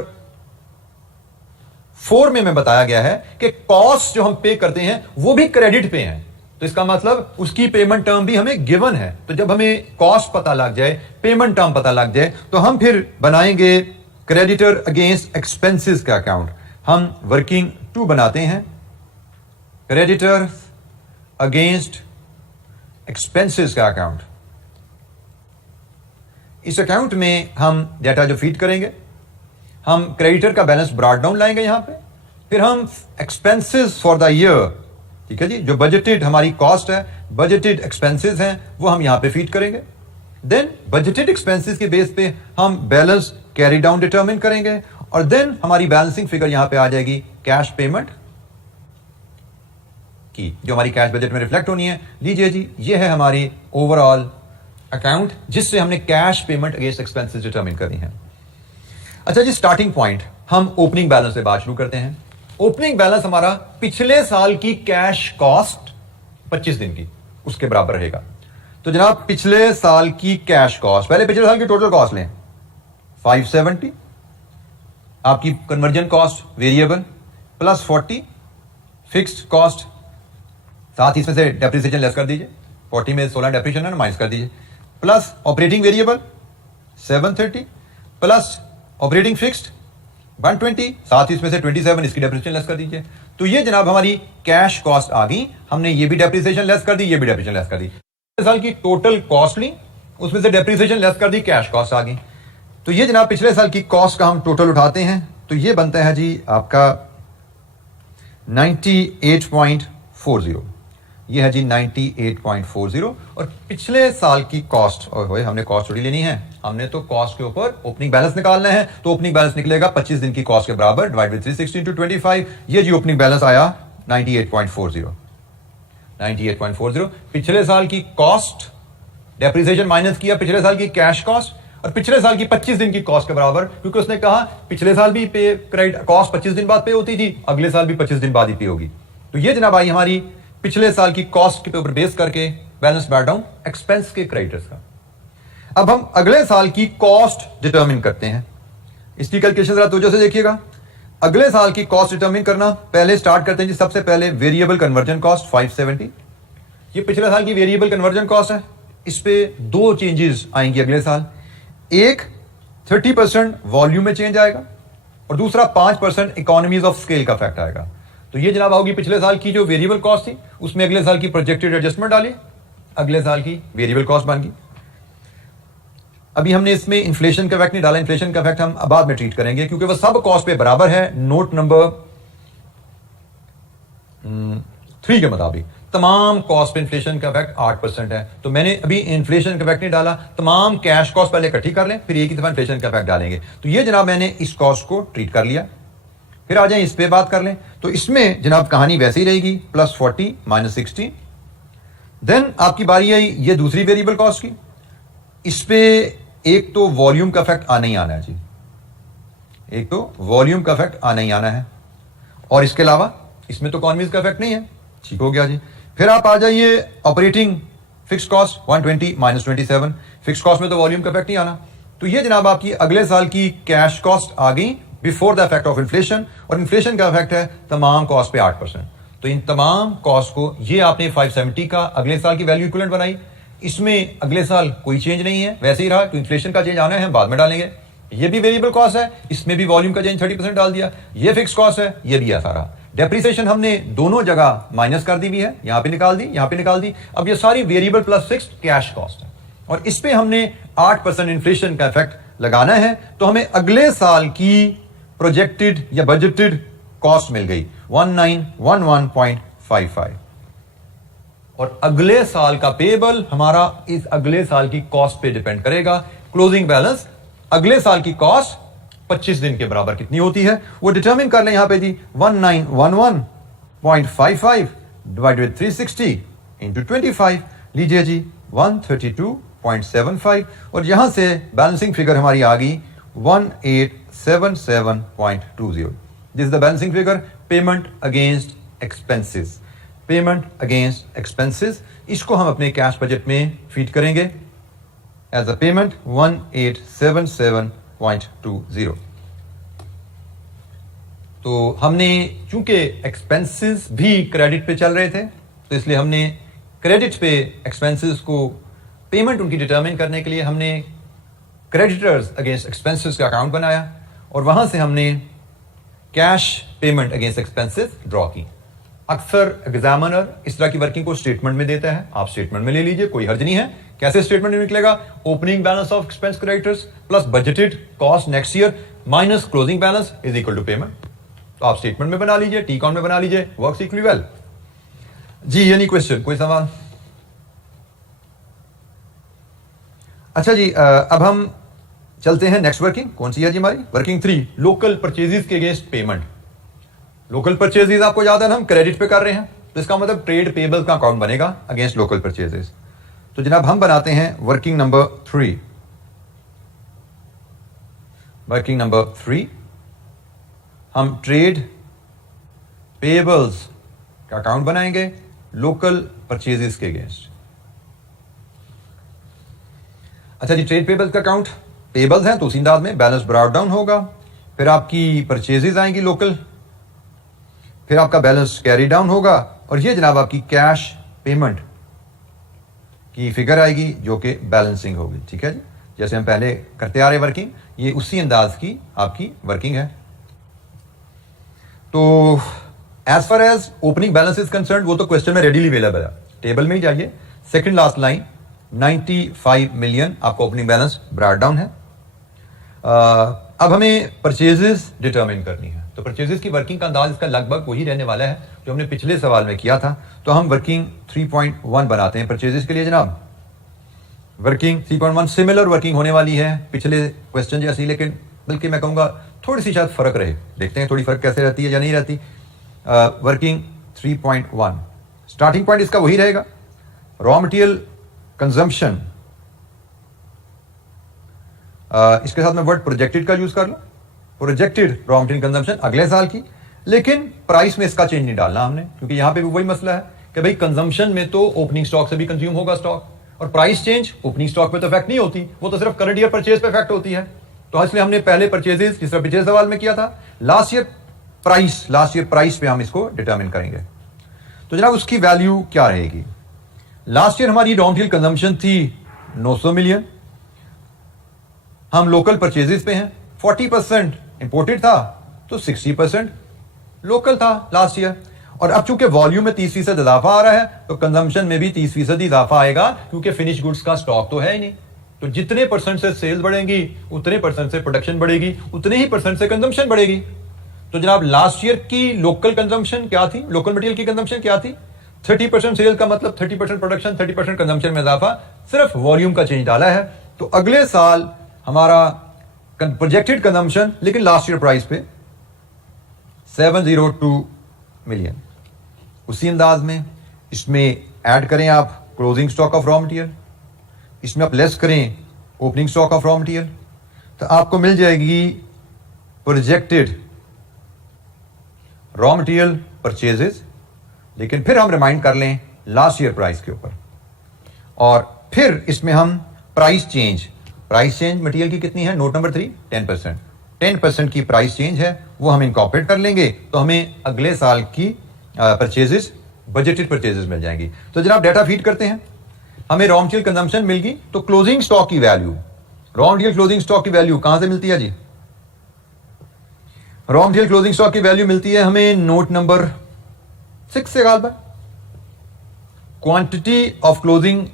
4 में बताया गया है कि कॉस्ट जो हम पे करते हैं वो भी क्रेडिट पे हैं, तो इसका मतलब उसकी पेमेंट टर्म भी हमें गिवन है। तो जब हमें कॉस्ट पता लग जाए, पेमेंट टर्म पता लग जाए, तो हम फिर बनाएंगे क्रेडिटर अगेंस्ट एक्सपेंसेस का अकाउंट। हम वर्किंग 2 बनाते हैं, क्रेडिटर अगेंस्ट एक्सपेंसेस का अकाउंट। इस अकाउंट में हम डाटा जो फीड करेंगे, हम क्रेडिटर का बैलेंस ब्रॉट डाउन लाएंगे यहां पे, फिर हम एक्सपेंसेस फॉर द ईयर, ठीक है जी, जो बजटेड हमारी कॉस्ट है, बजटेड एक्सपेंसेस हैं, वो हम यहां पे फीड करेंगे। देन बजटेड एक्सपेंसेस के बेस पे हम बैलेंस कैरी डाउन डिटरमिन करेंगे और देन हमारी बैलेंसिंग फिगर यहां पे आ जाएगी कैश पेमेंट की, जो हमारी कैश बजट में रिफ्लेक्ट होनी है। लीजिए जी, ये है हमारी ओवरऑल अकाउंट जिससे हमने cash payment against expenses determine करनी है। अच्छा जी, स्टार्टिंग पॉइंट हम ओपनिंग बैलेंस से बात शुरू करते हैं। ओपनिंग बैलेंस हमारा पिछले साल की कैश कॉस्ट 25 दिन की उसके बराबर रहेगा। तो जनाब पिछले साल की कैश कॉस्ट, पहले पिछले साल की टोटल कॉस्ट लें 570, आपकी conversion cost variable plus 40 fixed cost, साथ ही इसमें से डेप्रिसिएशन लेस कर दीजिए, 40 में 16 डेप्रिसिएशन है माइनस कर दीजिए, plus operating variable 730 plus operating fixed 120, साथ ही इसमें से 27 इसकी डेप्रिसिएशन लेस कर दीजिए। तो ये जनाब हमारी कैश कॉस्ट आ गई। हमने ये भी डेप्रिसिएशन लेस कर दी, ये भी डेप्रिसिएशन लेस कर दी। पिछले साल की टोटल कॉस्ट ली, उसमें से डेप्रिसिएशन लेस कर दी, कैश कॉस्ट आ गई। तो ये जनाब पिछले साल की कॉस्ट का हम टोटल उठाते हैं, तो ये बनता है जी आपका 98.40, ये है जी 98.40। और पिछले साल की कॉस्ट, ओए हमने कॉस्ट थोड़ी लेनी है, हमने तो कॉस्ट के ऊपर ओपनिंग बैलेंस निकालना है। तो ओपनिंग बैलेंस निकलेगा 25 दिन की कॉस्ट के बराबर डिवाइड बाय 360 into 25। ये जी ओपनिंग बैलेंस आया 98.40। 98.40 पिछले साल की कॉस्ट, डेप्रिसिएशन माइनस किया पिछले साल की कैश कॉस्ट, और पिछले साल की 25 दिन की कॉस्ट के बराबर, क्योंकि उसने कहा पिछले साल भी पे क्रेडिट कॉस्ट 25 दिन बाद पे होती थी, अगले साल भी 25 दिन बाद ही पे होगी। तो ये जनाब आई हमारी पिछले साल की कॉस्ट के ऊपर बेस करके बैलेंस बैकडाउन एक्सपेंस के क्रेडिटर्स का। अब हम अगले साल की कॉस्ट डिटरमिन करते हैं। इसकी कैलकुलेशन जरा तवज्जो से देखिएगा। अगले साल की कॉस्ट डिटरमिन करना, पहले स्टार्ट करते हैं जी सबसे पहले वेरिएबल कन्वर्जन कॉस्ट 570। ये पिछले साल की वेरिएबल कन्वर्जन कॉस्ट है। इस पे दो चेंजेस आएंगी अगले साल। एक 30% वॉल्यूम में चेंज आएगा और दूसरा 5% इकोनॉमीज ऑफ स्केल का फैक्ट आएगा। तो ये जनाब होगी पिछले साल की जो वेरिएबल कॉस्ट थी, उसमें अगले साल की प्रोजेक्टेड एडजस्टमेंट डाली, अगले साल की वेरिएबल कॉस्ट बन गई। अभी हमने इसमें इन्फ्लेशन का फैक्ट नहीं डाला, इन्फ्लेशन का फैक्ट हम बाद में ट्रीट करेंगे क्योंकि वह सब कॉस्ट पे बराबर है। नोट नंबर 3 के मुताबिक तमाम कॉस्ट पे इन्फ्लेशन का फैक्ट 8% है। तो मैंने अभी इन्फ्लेशन का फैक्ट नहीं डाला, तमाम कैश कॉस्ट पहले इकट्ठी कर लें, फिर एक ही दफा इन्फ्लेशन का फैक्ट डालेंगे। तो ये जनाब मैंने इस कॉस्ट को ट्रीट कर लिया। फिर आ जाए इस पे बात कर लें। तो इसमें जनाब कहानी वैसे ही रहेगी, +40 -60। देन आपकी बारी आई ये दूसरी वेरिएबल कॉस्ट की। इस पे एक तो वॉल्यूम का फैक्ट आना ही आना है जी, एक तो वॉल्यूम का फैक्ट आना ही आना है, और इसके अलावा इसमें तो इकोनॉमीज का फैक्ट नहीं है। ठीक हो गया जी। फिर आप आ जाइए operating fix cost 120 -27। Fix cost में तो वॉल्यूम का फैक्ट नहीं आना। तो ये जनाब आपकी अगले साल की कैश कॉस्ट आ गई before the effect of inflation, और इन्फ्लेशन का इफेक्ट है तमाम कॉस्ट पे 8%। तो इन तमाम कॉस्ट को ये आपने 570 का अगले साल की वैल्यू इक्विवेलेंट बनाई। इसमें अगले साल कोई चेंज नहीं है, वैसे ही रहा। तो इन्फ्लेशन का चेंज आना है, हम बाद में डालेंगे। ये भी वेरिएबल कॉस्ट है, इसमें भी वॉल्यूम का चेंज 30% डाल दिया। ये फिक्स कॉस्ट है, ये भी ऐसा रहा। डेप्रिसिएशन हमने दोनों जगह माइनस कर दी हुई है, यहां पे निकाल दी, यहां पे निकाल दी। अब ये सारी variable plus fixed cash cost है, और इस पे हमने 8% इन्फ्लेशन का इफेक्ट लगाना है। तो हमें अगले साल की प्रोजेक्टेड या बजटेड कॉस्ट मिल गई 1911.55, और अगले साल का पेबल हमारा इस अगले साल की कॉस्ट पे डिपेंड करेगा। क्लोजिंग बैलेंस अगले साल की कॉस्ट 25 दिन के बराबर कितनी होती है वो डिटरमिन कर लें। यहां पे जी 1911.55 डिवाइडेड विद 360 इंटू 25 लीजिए जी 132.75, और यहां से बैलेंसिंग फिगर हमारी आ गई 1877.20। This is the balancing figure, payment against expenses, payment against expenses. इसको हम अपने कैश बजट में फीड करेंगे एज अ पेमेंट 1877.20। तो हमने चूंकि एक्सपेंसेस भी क्रेडिट पे चल रहे थे, तो इसलिए हमने क्रेडिट पे एक्सपेंसेस को पेमेंट उनकी डिटरमिन करने के लिए हमने क्रेडिटर्स अगेंस्ट एक्सपेंसेस का अकाउंट बनाया, और वहां से हमने cash payment against expenses draw की। अक्सर एग्जामिनर इस तरह की वर्किंग को स्टेटमेंट में देता है, आप स्टेटमेंट में ले लीजिए, कोई हर्ज नहीं है। कैसे स्टेटमेंट में निकलेगा? Opening balance of expense creditors plus budgeted cost next year minus closing balance is equal to payment. तो आप स्टेटमेंट में बना लीजिए, टी अकाउंट में बना लीजिए, वर्क्स इक्वली वेल जी। एनी क्वेश्चन, कोई सवाल? अच्छा जी, अब हम चलते हैं नेक्स्ट वर्किंग। कौन सी है जी हमारी? वर्किंग 3, लोकल परचेजेस के अगेंस्ट पेमेंट। लोकल परचेजेस आपको याद है ना, हम क्रेडिट पे कर रहे हैं, तो इसका मतलब ट्रेड पेबल का अकाउंट बनेगा अगेंस्ट लोकल परचेजेस। तो जनाब हम बनाते हैं वर्किंग नंबर 3। वर्किंग नंबर 3 हम ट्रेड पेबल्स का अकाउंट बनाएंगे लोकल परचेजेस के अगेंस्ट। अच्छा जी, ट्रेड पेबल्स का अकाउंट, पेबल्स हैं तो उसी अंदाज में बैलेंस ब्रॉट डाउन होगा। फिर आपकी परचेजेस आएंगी लोकल, फिर आपका बैलेंस कैरी डाउन होगा, और ये जनाब आपकी कैश पेमेंट की फिगर आएगी जो कि बैलेंसिंग होगी। ठीक है जी, जैसे हम पहले करते आ रहे वर्किंग, ये उसी अंदाज की आपकी वर्किंग है। तो as far as opening balance is concern, वो तो क्वेश्चन में रेडीली अवेलेबल है, टेबल में ही जाइए, सेकंड लास्ट लाइन 95 मिलियन आपका ओपनिंग बैलेंस ब्रॉट डाउन है। अब हमें परचेजेस डिटरमिन करनी है। तो परचेजेस की वर्किंग का अंदाज इसका लगभग वही रहने वाला है जो हमने पिछले सवाल में किया था। तो हम वर्किंग 3.1 बनाते हैं परचेजेस के लिए जनाब। वर्किंग 3.1 सिमिलर वर्किंग होने वाली है पिछले क्वेश्चन जैसी, लेकिन बल्कि मैं कहूंगा थोड़ी सी शायद फर्क रहे। देखते हैं थोड़ी फर्क कैसे रहती है या नहीं रहती। वर्किंग 3.1 स्टार्टिंग पॉइंट इसका वही रहेगा, रॉ मटेरियल कंजम्पशन इसके साथ मैं वर्ड प्रोजेक्टेड का यूज कर लूं, प्रोजेक्टेड रॉ मटेरियल कंजम्पशन अगले साल की, लेकिन प्राइस में इसका चेंज नहीं डालना हमने, क्योंकि यहां पे भी वही मसला है कि भाई कंजम्पशन में तो ओपनिंग स्टॉक से भी कंज्यूम होगा स्टॉक, और प्राइस चेंज ओपनिंग स्टॉक पे तो इफेक्ट नहीं होती, वो तो सिर्फ करंट ईयर परचेज पे इफेक्ट होती है। तो इसलिए हमने पहले परचेजेस, जिस तरह पिछले सवाल में किया था, लास्ट ईयर प्राइस पे हम इसको डिटरमिन करेंगे। तो जनाब उसकी वैल्यू क्या रहेगी? लास्ट ईयर हमारी रॉ मटेरियल कंजम्पशन थी 900 मिलियन, हम लोकल परचेजेस पे हैं, 40% इंपोर्टेड था तो 60% लोकल था लास्ट ईयर, और अब चूंकि वॉल्यूम में 30% इजाफा आ रहा है तो कंजम्पशन में भी 30% इजाफा आएगा, क्योंकि फिनिश गुड्स का स्टॉक तो है ही नहीं। तो जितने परसेंट से सेल्स बढ़ेंगी उतने परसेंट से प्रोडक्शन बढ़ेगी, उतने ही परसेंट से कंजम्पशन बढ़ेगी। तो जनाब लास्ट ईयर की लोकल कंजम्पशन क्या थी, लोकल मटेरियल की कंजम्पशन क्या थी? 30% सेल का मतलब 30% प्रोडक्शन, 30% कंजम्पशन में इजाफा, सिर्फ वॉल्यूम का चेंज डाला है। तो अगले साल हमारा प्रोजेक्टेड कंजम्पशन, लेकिन लास्ट ईयर प्राइस पे 702 मिलियन। उसी अंदाज में इसमें ऐड करें आप closing stock of raw material, इसमें आप लेस करें opening stock of raw material, तो आपको मिल जाएगी प्रोजेक्टेड रॉ मटेरियल परचेजेस। लेकिन फिर हम रिमाइंड कर लें लास्ट ईयर प्राइस के ऊपर, और फिर इसमें हम प्राइस चेंज मटेरियल की कितनी है, नोट नंबर 3, 10% की प्राइस चेंज है, वो हम इनकॉर्पोरेट कर लेंगे, तो हमें अगले साल की परचेजेस, बजटेड परचेजेस मिल जाएंगी। तो जनाब डाटा फीड करते हैं, हमें रॉ मटेरियल कंजम्पशन मिल गई, तो क्लोजिंग स्टॉक की value, raw material closing stock की वैल्यू कहां से मिलती है जी? रॉ मटेरियल क्लोजिंग स्टॉक की वैल्यू मिलती है हमें नोट नंबर 6 से गालबा, quantity of closing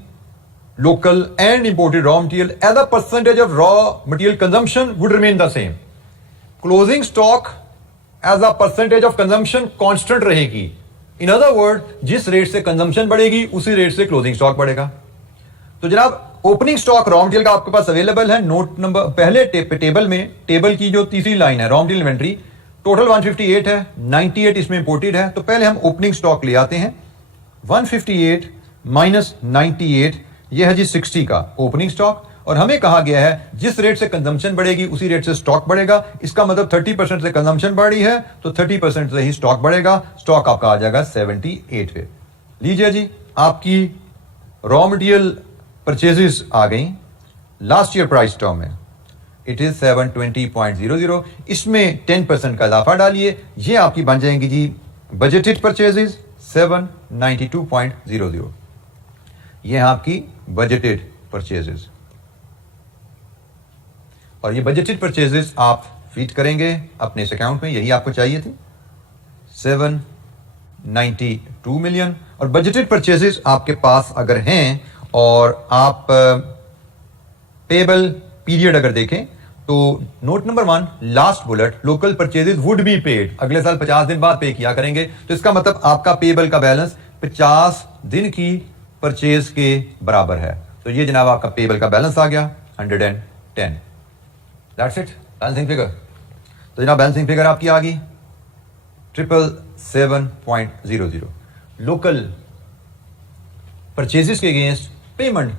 local and imported raw material as a percentage of raw material consumption would remain the same. Closing stock as a percentage of consumption constant रहेगी। In other word, जिस rate से consumption बढ़ेगी उसी rate से closing stock बढ़ेगा। तो जनाब opening stock raw material का आपके पास अवेलेबल है, नोट नंबर पहले टेबल में, टेबल की जो तीसरी लाइन है रॉ मटेरियल इन्वेंट्री, टोटल 158 है, 98 इसमें इंपोर्टेड है। तो पहले हम ओपनिंग स्टॉक ले आते हैं, 158 माइनस 98, यह है जी 60 का ओपनिंग स्टॉक, और हमें कहा गया है जिस रेट से कंजम्पशन बढ़ेगी उसी रेट से स्टॉक बढ़ेगा। इसका मतलब 30% से कंजम्पशन बढ़ी है तो 30% से ही स्टॉक बढ़ेगा। स्टॉक आपका आ जाएगा 78 पे। लीजिए जी, आपकी रॉ मटेरियल परचेजेस आ गई लास्ट ईयर प्राइस टर्म में, इट इज 720.00, इसमें 10% का इजाफा डालिए, ये आपकी बन जाएंगी जी बजटेड परचेजेस 792.00, ये आपकी बजटेड परचेजेस। और ये बजटेड परचेजेस आप फीड करेंगे अपने इस अकाउंट में, यही आपको चाहिए थी 792 मिलियन। और बजटेड परचेजेस आपके पास अगर हैं और आप पेबल पीरियड अगर देखें तो note number 1 last bullet, local purchases would be paid, अगले साल 50 दिन बाद पे किया करेंगे। तो इसका मतलब आपका पेबल का बैलेंस 50 दिन की परचेज के बराबर है। तो ये जनाब आपका पेबल का बैलेंस आ गया 110। That's it, balancing figure. तो जनाब बैलेंसिंग फिगर आपकी आ गई 777.00, लोकल परचेजेस के अगेंस्ट पेमेंट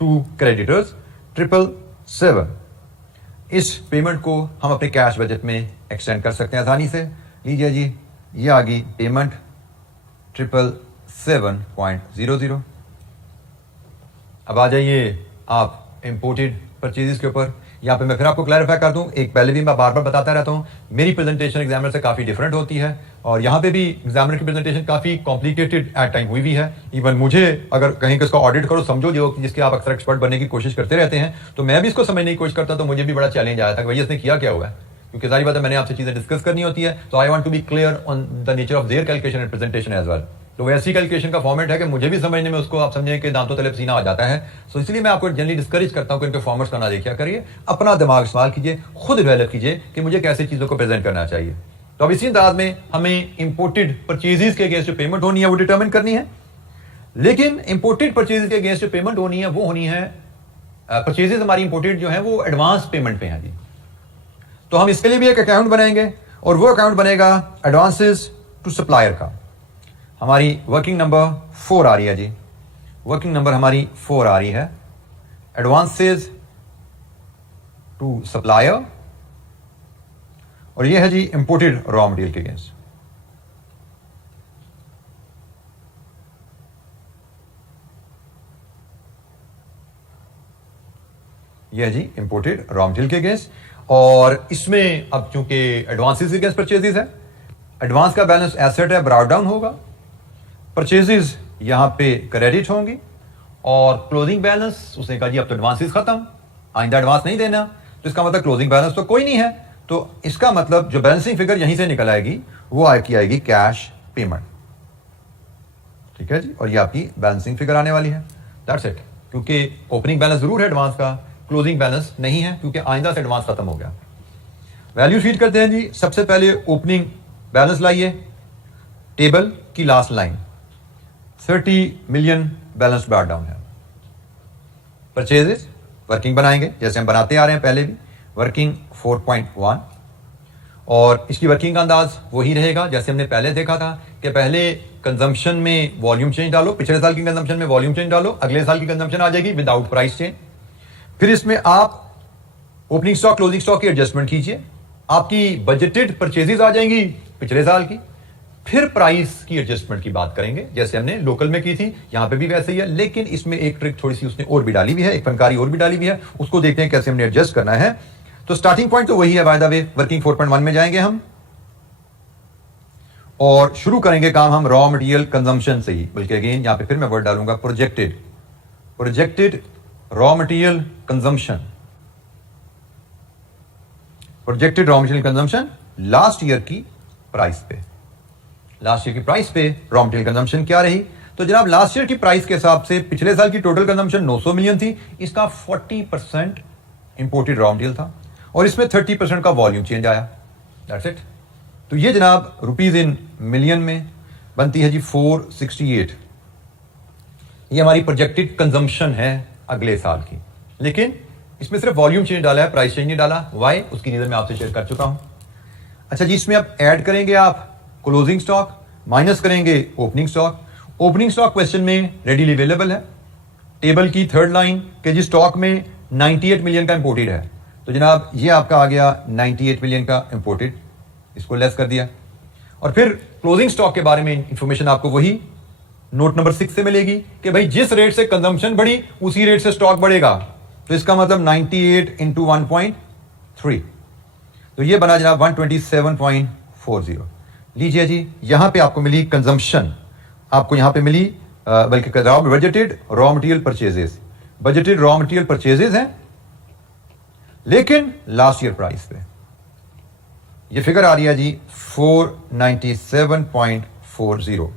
टू क्रेडिटर्स 777। इस पेमेंट को हम अपने कैश बजट में एक्सटेंड कर सकते हैं आसानी से। लीजिए जी, ये आ गई पेमेंट 777.00। अब आ जाइए आप इंपोर्टेड परचेजेस के ऊपर। यहाँ पे मैं फिर आपको क्लैरिफाई कर दूं, एक पहले भी मैं बार बार बताता रहता हूँ, मेरी प्रेजेंटेशन एग्जामिनर से काफी डिफरेंट होती है, और यहाँ पे भी एग्जामिनर की प्रेजेंटेशन काफी कॉम्प्लिकेटेड एट टाइम हुई भी है। इवन मुझे अगर कहीं इसको ऑडिट करो, समझो जो जिसके आप अक्सर एक्सपर्ट बनने की कोशिश करते रहते हैं, तो मैं भी इसको समझने की कोशिश करता, तो मुझे भी बड़ा चैलेंज आया था कि भाई इसने किया क्या हुआ है, क्योंकि सारी बात है मैंने आपसे चीजें डिस्कस करनी होती है। तो I want to be clear on the nature of their calculation and presentation as well. तो वैसी कैलकुलेशन का फॉर्मेट है कि मुझे भी समझने में उसको आप समझें कि दांतों तले पसीना आ जाता है। सो इसलिए मैं आपको जनरली डिस्करेज करता हूं कि इनके फॉर्मेट्स का ना देखिया करिए, अपना दिमाग इस्तेमाल कीजिए, खुद डेवलप कीजिए कि मुझे कैसे चीजों को प्रेजेंट करना चाहिए। तो अब इसी अंदाज में हमें इंपोर्टेड परचेजेस के अगेंस्ट जो पेमेंट होनी है वो डिटरमिन करनी है। लेकिन इंपोर्टेड परचेजेस के अगेंस्ट जो पेमेंट होनी है वो होनी है, परचेजेस हमारी इंपोर्टेड जो है वो एडवांस पेमेंट पे है जी। तो हम इसके लिए भी एक अकाउंट बनाएंगे, और वो अकाउंट बनेगा एडवांसेस टू सप्लायर का। हमारी वर्किंग नंबर 4 आ रही है जी, वर्किंग नंबर हमारी 4 आ रही है, एडवांसेस टू सप्लायर, और ये है जी इंपोर्टेड रॉ मटेरियल के अगेंस्ट। ये है जी इंपोर्टेड रॉ मटेरियल के अगेंस्ट, और इसमें अब चूंकि एडवांसेस के अगेंस्ट परचेजेस है, एडवांस का बैलेंस एसेट है, ब्रॉट डाउन होगा, परचेजेस यहां पे क्रेडिट होंगी, और क्लोजिंग बैलेंस उसने कहा जी अब तो एडवांसेस खत्म, आइंदा एडवांस नहीं देना, तो इसका मतलब क्लोजिंग बैलेंस तो कोई नहीं है, तो इसका मतलब जो बैलेंसिंग फिगर यहीं से निकल आएगी वो आएगी कैश पेमेंट। ठीक है जी, और ये आपकी बैलेंसिंग फिगर आने वाली है, दैट्स इट। क्योंकि ओपनिंग बैलेंस जरूर है एडवांस का, क्लोजिंग बैलेंस नहीं है क्योंकि आइंदा से एडवांस खत्म हो गया। वैल्यू शीट करते हैं जी। सबसे पहले ओपनिंग बैलेंस लाइए, टेबल की last line 30 million balance brought down है। परचेजेस वर्किंग बनाएंगे जैसे हम बनाते आ रहे हैं पहले भी, वर्किंग 4.1, और इसकी वर्किंग का अंदाज वही रहेगा जैसे हमने पहले देखा था कि पहले कंजम्पशन में वॉल्यूम चेंज डालो, पिछले साल की कंजम्पशन में वॉल्यूम चेंज डालो, अगले साल की कंजम्पशन आ जाएगी विदाउट प्राइस चेंज। फिर इसमें आप ओपनिंग स्टॉक क्लोजिंग स्टॉक की एडजस्टमेंट कीजिए, आपकी बजटेड परचेजेस आ जाएंगी पिछले साल की, फिर प्राइस की एडजस्टमेंट की बात करेंगे जैसे हमने लोकल में की थी, यहां पे भी वैसे ही है, लेकिन इसमें एक ट्रिक थोड़ी सी उसने और भी डाली हुई है, एक फनकारी और भी डाली हुई है, उसको देखते हैं कैसे हमने एडजस्ट करना है। तो स्टार्टिंग पॉइंट तो वही है बाय द वे, वर्किंग 4.1 में जाएंगे हम, और शुरू करेंगे काम हम रॉ मटेरियल कंजम्पशन से ही, बल्कि अगेन यहां पे फिर मैं वर्ड डालूंगा projected raw material consumption, projected raw material consumption last year की प्राइस पे, लास्ट ईयर की प्राइस पे रॉ मटेरियल कंजम्पशन क्या रही। तो जनाब लास्ट ईयर की प्राइस के हिसाब से पिछले साल की टोटल कंजम्पशन 900 मिलियन थी, इसका 40% इंपोर्टेड रॉ मटेरियल था, और इसमें 30% का वॉल्यूम चेंज आया, दैट्स इट। तो ये जनाब रुपीज इन मिलियन में बनती है जी 468, ये हमारी प्रोजेक्टेड कंजम्पशन है अगले साल की, लेकिन इसमें सिर्फ वॉल्यूम चेंज डाला है, प्राइस चेंज नहीं डाला। वाई, उसकी रीजन मैं आपसे शेयर कर चुका हूं। अच्छा जी, इसमें अब ऐड करेंगे आप क्लोजिंग स्टॉक, माइनस करेंगे opening stock. Opening stock question में रेडीली अवेलेबल है, टेबल की थर्ड लाइन के जी स्टॉक में 98 मिलियन का इंपोर्टेड है, तो जनाब ये आपका आ गया 98 मिलियन का इंपोर्टेड, इसको लेस कर दिया। और फिर क्लोजिंग स्टॉक के बारे में इंफॉर्मेशन आपको वही नोट नंबर 6 से मिलेगी कि भाई जिस रेट से कंजम्पशन बढ़ी उसी रेट से स्टॉक बढ़ेगा, तो इसका मतलब 98 इंटू 1.3, तो ये बना जनाब 127.40। लीजिए जी, यहां पे आपको मिली कंजम्पशन, आपको यहां पे मिली बल्कि budgeted raw material purchases, budgeted raw material purchases हैं लेकिन लास्ट ईयर प्राइस पे, ये फिगर आ रही है जी 497.40।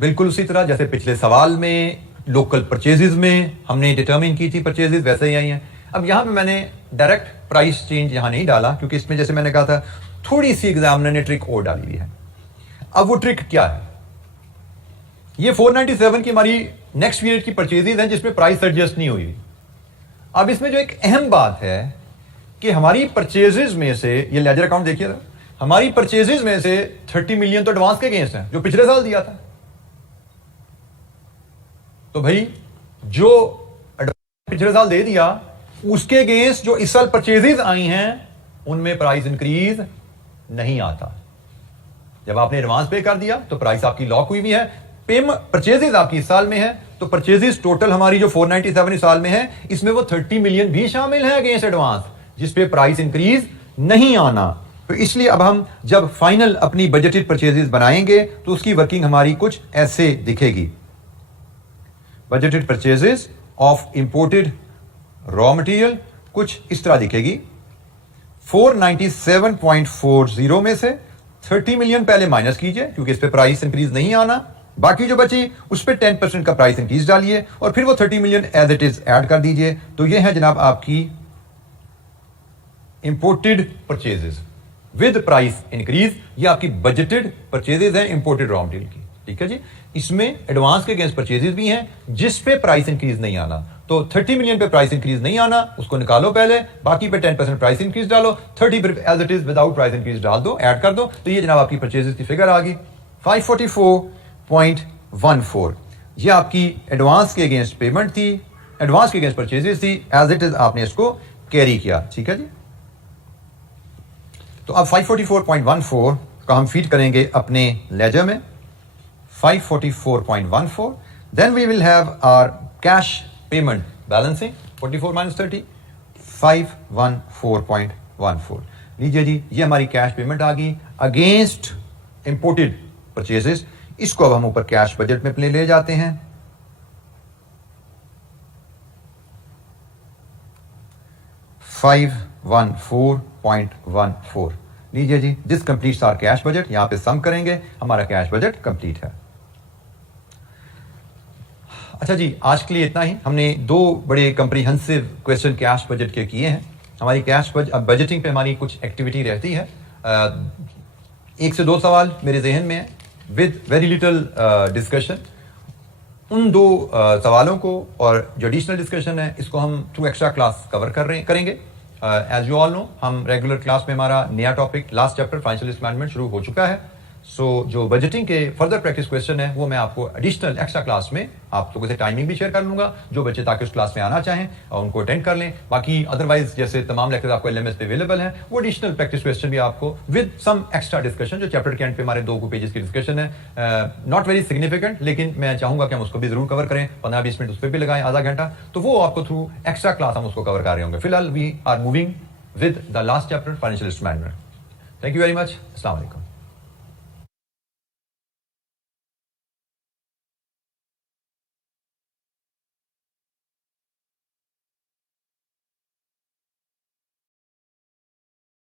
बिल्कुल उसी तरह जैसे पिछले सवाल में लोकल परचेजेस में हमने डिटरमिन की थी परचेजेस, वैसे ही आई हैं। अब यहां पे मैंने डायरेक्ट प्राइस चेंज यहां नहीं डाला क्योंकि इसमें जैसे मैंने कहा था थोड़ी सी एग्जामिनर ने ट्रिक और डाली हुई है। अब वो ट्रिक क्या है, ये 497 की हमारी नेक्स्ट पीरियड की परचेजेस हैं जिसमें प्राइस एडजस्ट नहीं हुई। अब इसमें जो एक अहम बात है कि हमारी परचेजेस में से, ये लेजर अकाउंट देखिए, हमारी परचेजेस में से 30 मिलियन तो एडवांस के अगेंस्ट हैं जो पिछले साल दिया था। तो भाई जो पिछले साल दे दिया उसके अगेंस्ट जो इस साल परचेजेस आई हैं उनमें प्राइस इंक्रीज नहीं आता। जब आपने एडवांस पे कर दिया तो प्राइस आपकी लॉक हुई हुई है, परचेजेस आपकी इस साल में है, तो परचेजेस टोटल हमारी जो 497 इस साल में है इसमें वो 30 मिलियन भी शामिल है अगेंस्ट एडवांस, जिस पे प्राइस इंक्रीज नहीं आना। तो इसलिए अब हम जब फाइनल अपनी बजटेड परचेजेस बनाएंगे तो उसकी वर्किंग हमारी कुछ ऐसे दिखेगी। Budgeted purchases of imported raw material कुछ इस तरह दिखेगी। 497.40 में से 30 मिलियन पहले माइनस कीजिए क्योंकि इस पे प्राइस इंक्रीज नहीं आना, बाकी जो बची उस पे 10% का प्राइस इंक्रीज डालिए और फिर वो 30 million as it is add कर दीजिए। तो ये है जनाब आपकी imported purchases with price increase, ये आपकी बजटेड परचेजेस है इंपोर्टेड रॉ मटेरियल की। ठीक है जी, इसमें एडवांस के अगेंस्ट परचेजेस भी हैं जिस पे प्राइस इंक्रीज नहीं आना। तो 30 मिलियन पे प्राइस इंक्रीज नहीं आना, उसको निकालो पहले, बाकी पे 10% प्राइस इंक्रीज डालो, 30 as it is without price increase डाल दो, ऐड कर दो। तो ये जनाब आपकी परचेजेस की फिगर आ गई 544.14। ये आपकी एडवांस के अगेंस्ट पेमेंट थी, एडवांस के अगेंस्ट परचेजेस थी, एज इट इज आपने इसको कैरी किया। ठीक है जी। तो अब 544.14 का हम फीड करेंगे अपने लेजर में, 544.14। Then we will have our cash payment balancing 44 minus 30, 514.14। लीजिए जी, ये हमारी कैश पेमेंट आ गई अगेंस्ट इंपोर्टेड परचेजेस। इसको अब हम ऊपर कैश बजट में ले जाते हैं। $514.14। लीजिए जी, this completes our cash budget. यहां पे सम करेंगे, हमारा कैश बजट कंप्लीट है। अच्छा जी, आज के लिए इतना ही। हमने दो बड़े कंप्रीहेंसिव क्वेश्चन कैश बजट के किए हैं। हमारी कैश बजटिंग पे हमारी कुछ एक्टिविटी रहती है। 1 से 2 सवाल मेरे जहन में है विद वेरी लिटिल डिस्कशन। उन 2 सवालों को और जो एडिशनल डिस्कशन है इसको हम थ्रू एक्स्ट्रा क्लास कवर करेंगे। एज यू ऑल नो, हम रेगुलर क्लास में हमारा नया topic last chapter financial risk management शुरू हो चुका है। सो जो बजटिंग के फर्दर प्रैक्टिस क्वेश्चन है वो मैं आपको एडिशनल एक्स्ट्रा क्लास में आप लोगों से टाइमिंग भी शेयर कर लूंगा, जो बच्चे ताकि उस क्लास में आना चाहें और उनको अटेंड कर लें। बाकी अदरवाइज जैसे तमाम लेक्चर्स आपको LMS पे अवेलेबल हैं, वो एडिशनल प्रैक्टिस क्वेश्चन भी आपको विद सम एक्स्ट्रा डिस्कशन, जो चैप्टर के एंड पे हमारे 2 पेजेस की डिस्कशन है, नॉट वेरी सिग्निफिकेंट, लेकिन मैं चाहूंगा कि हम उसको भी जरूर कवर करें। 15-20 मिनट उस पर भी लगाएं, आधा घंटा, तो वो आपको थ्रू एक्स्ट्रा क्लास हम उसको कवर कर रहे होंगे। फिलहाल we are moving with the last chapter, financial risk management. Thank you very much. Assalamu alaikum.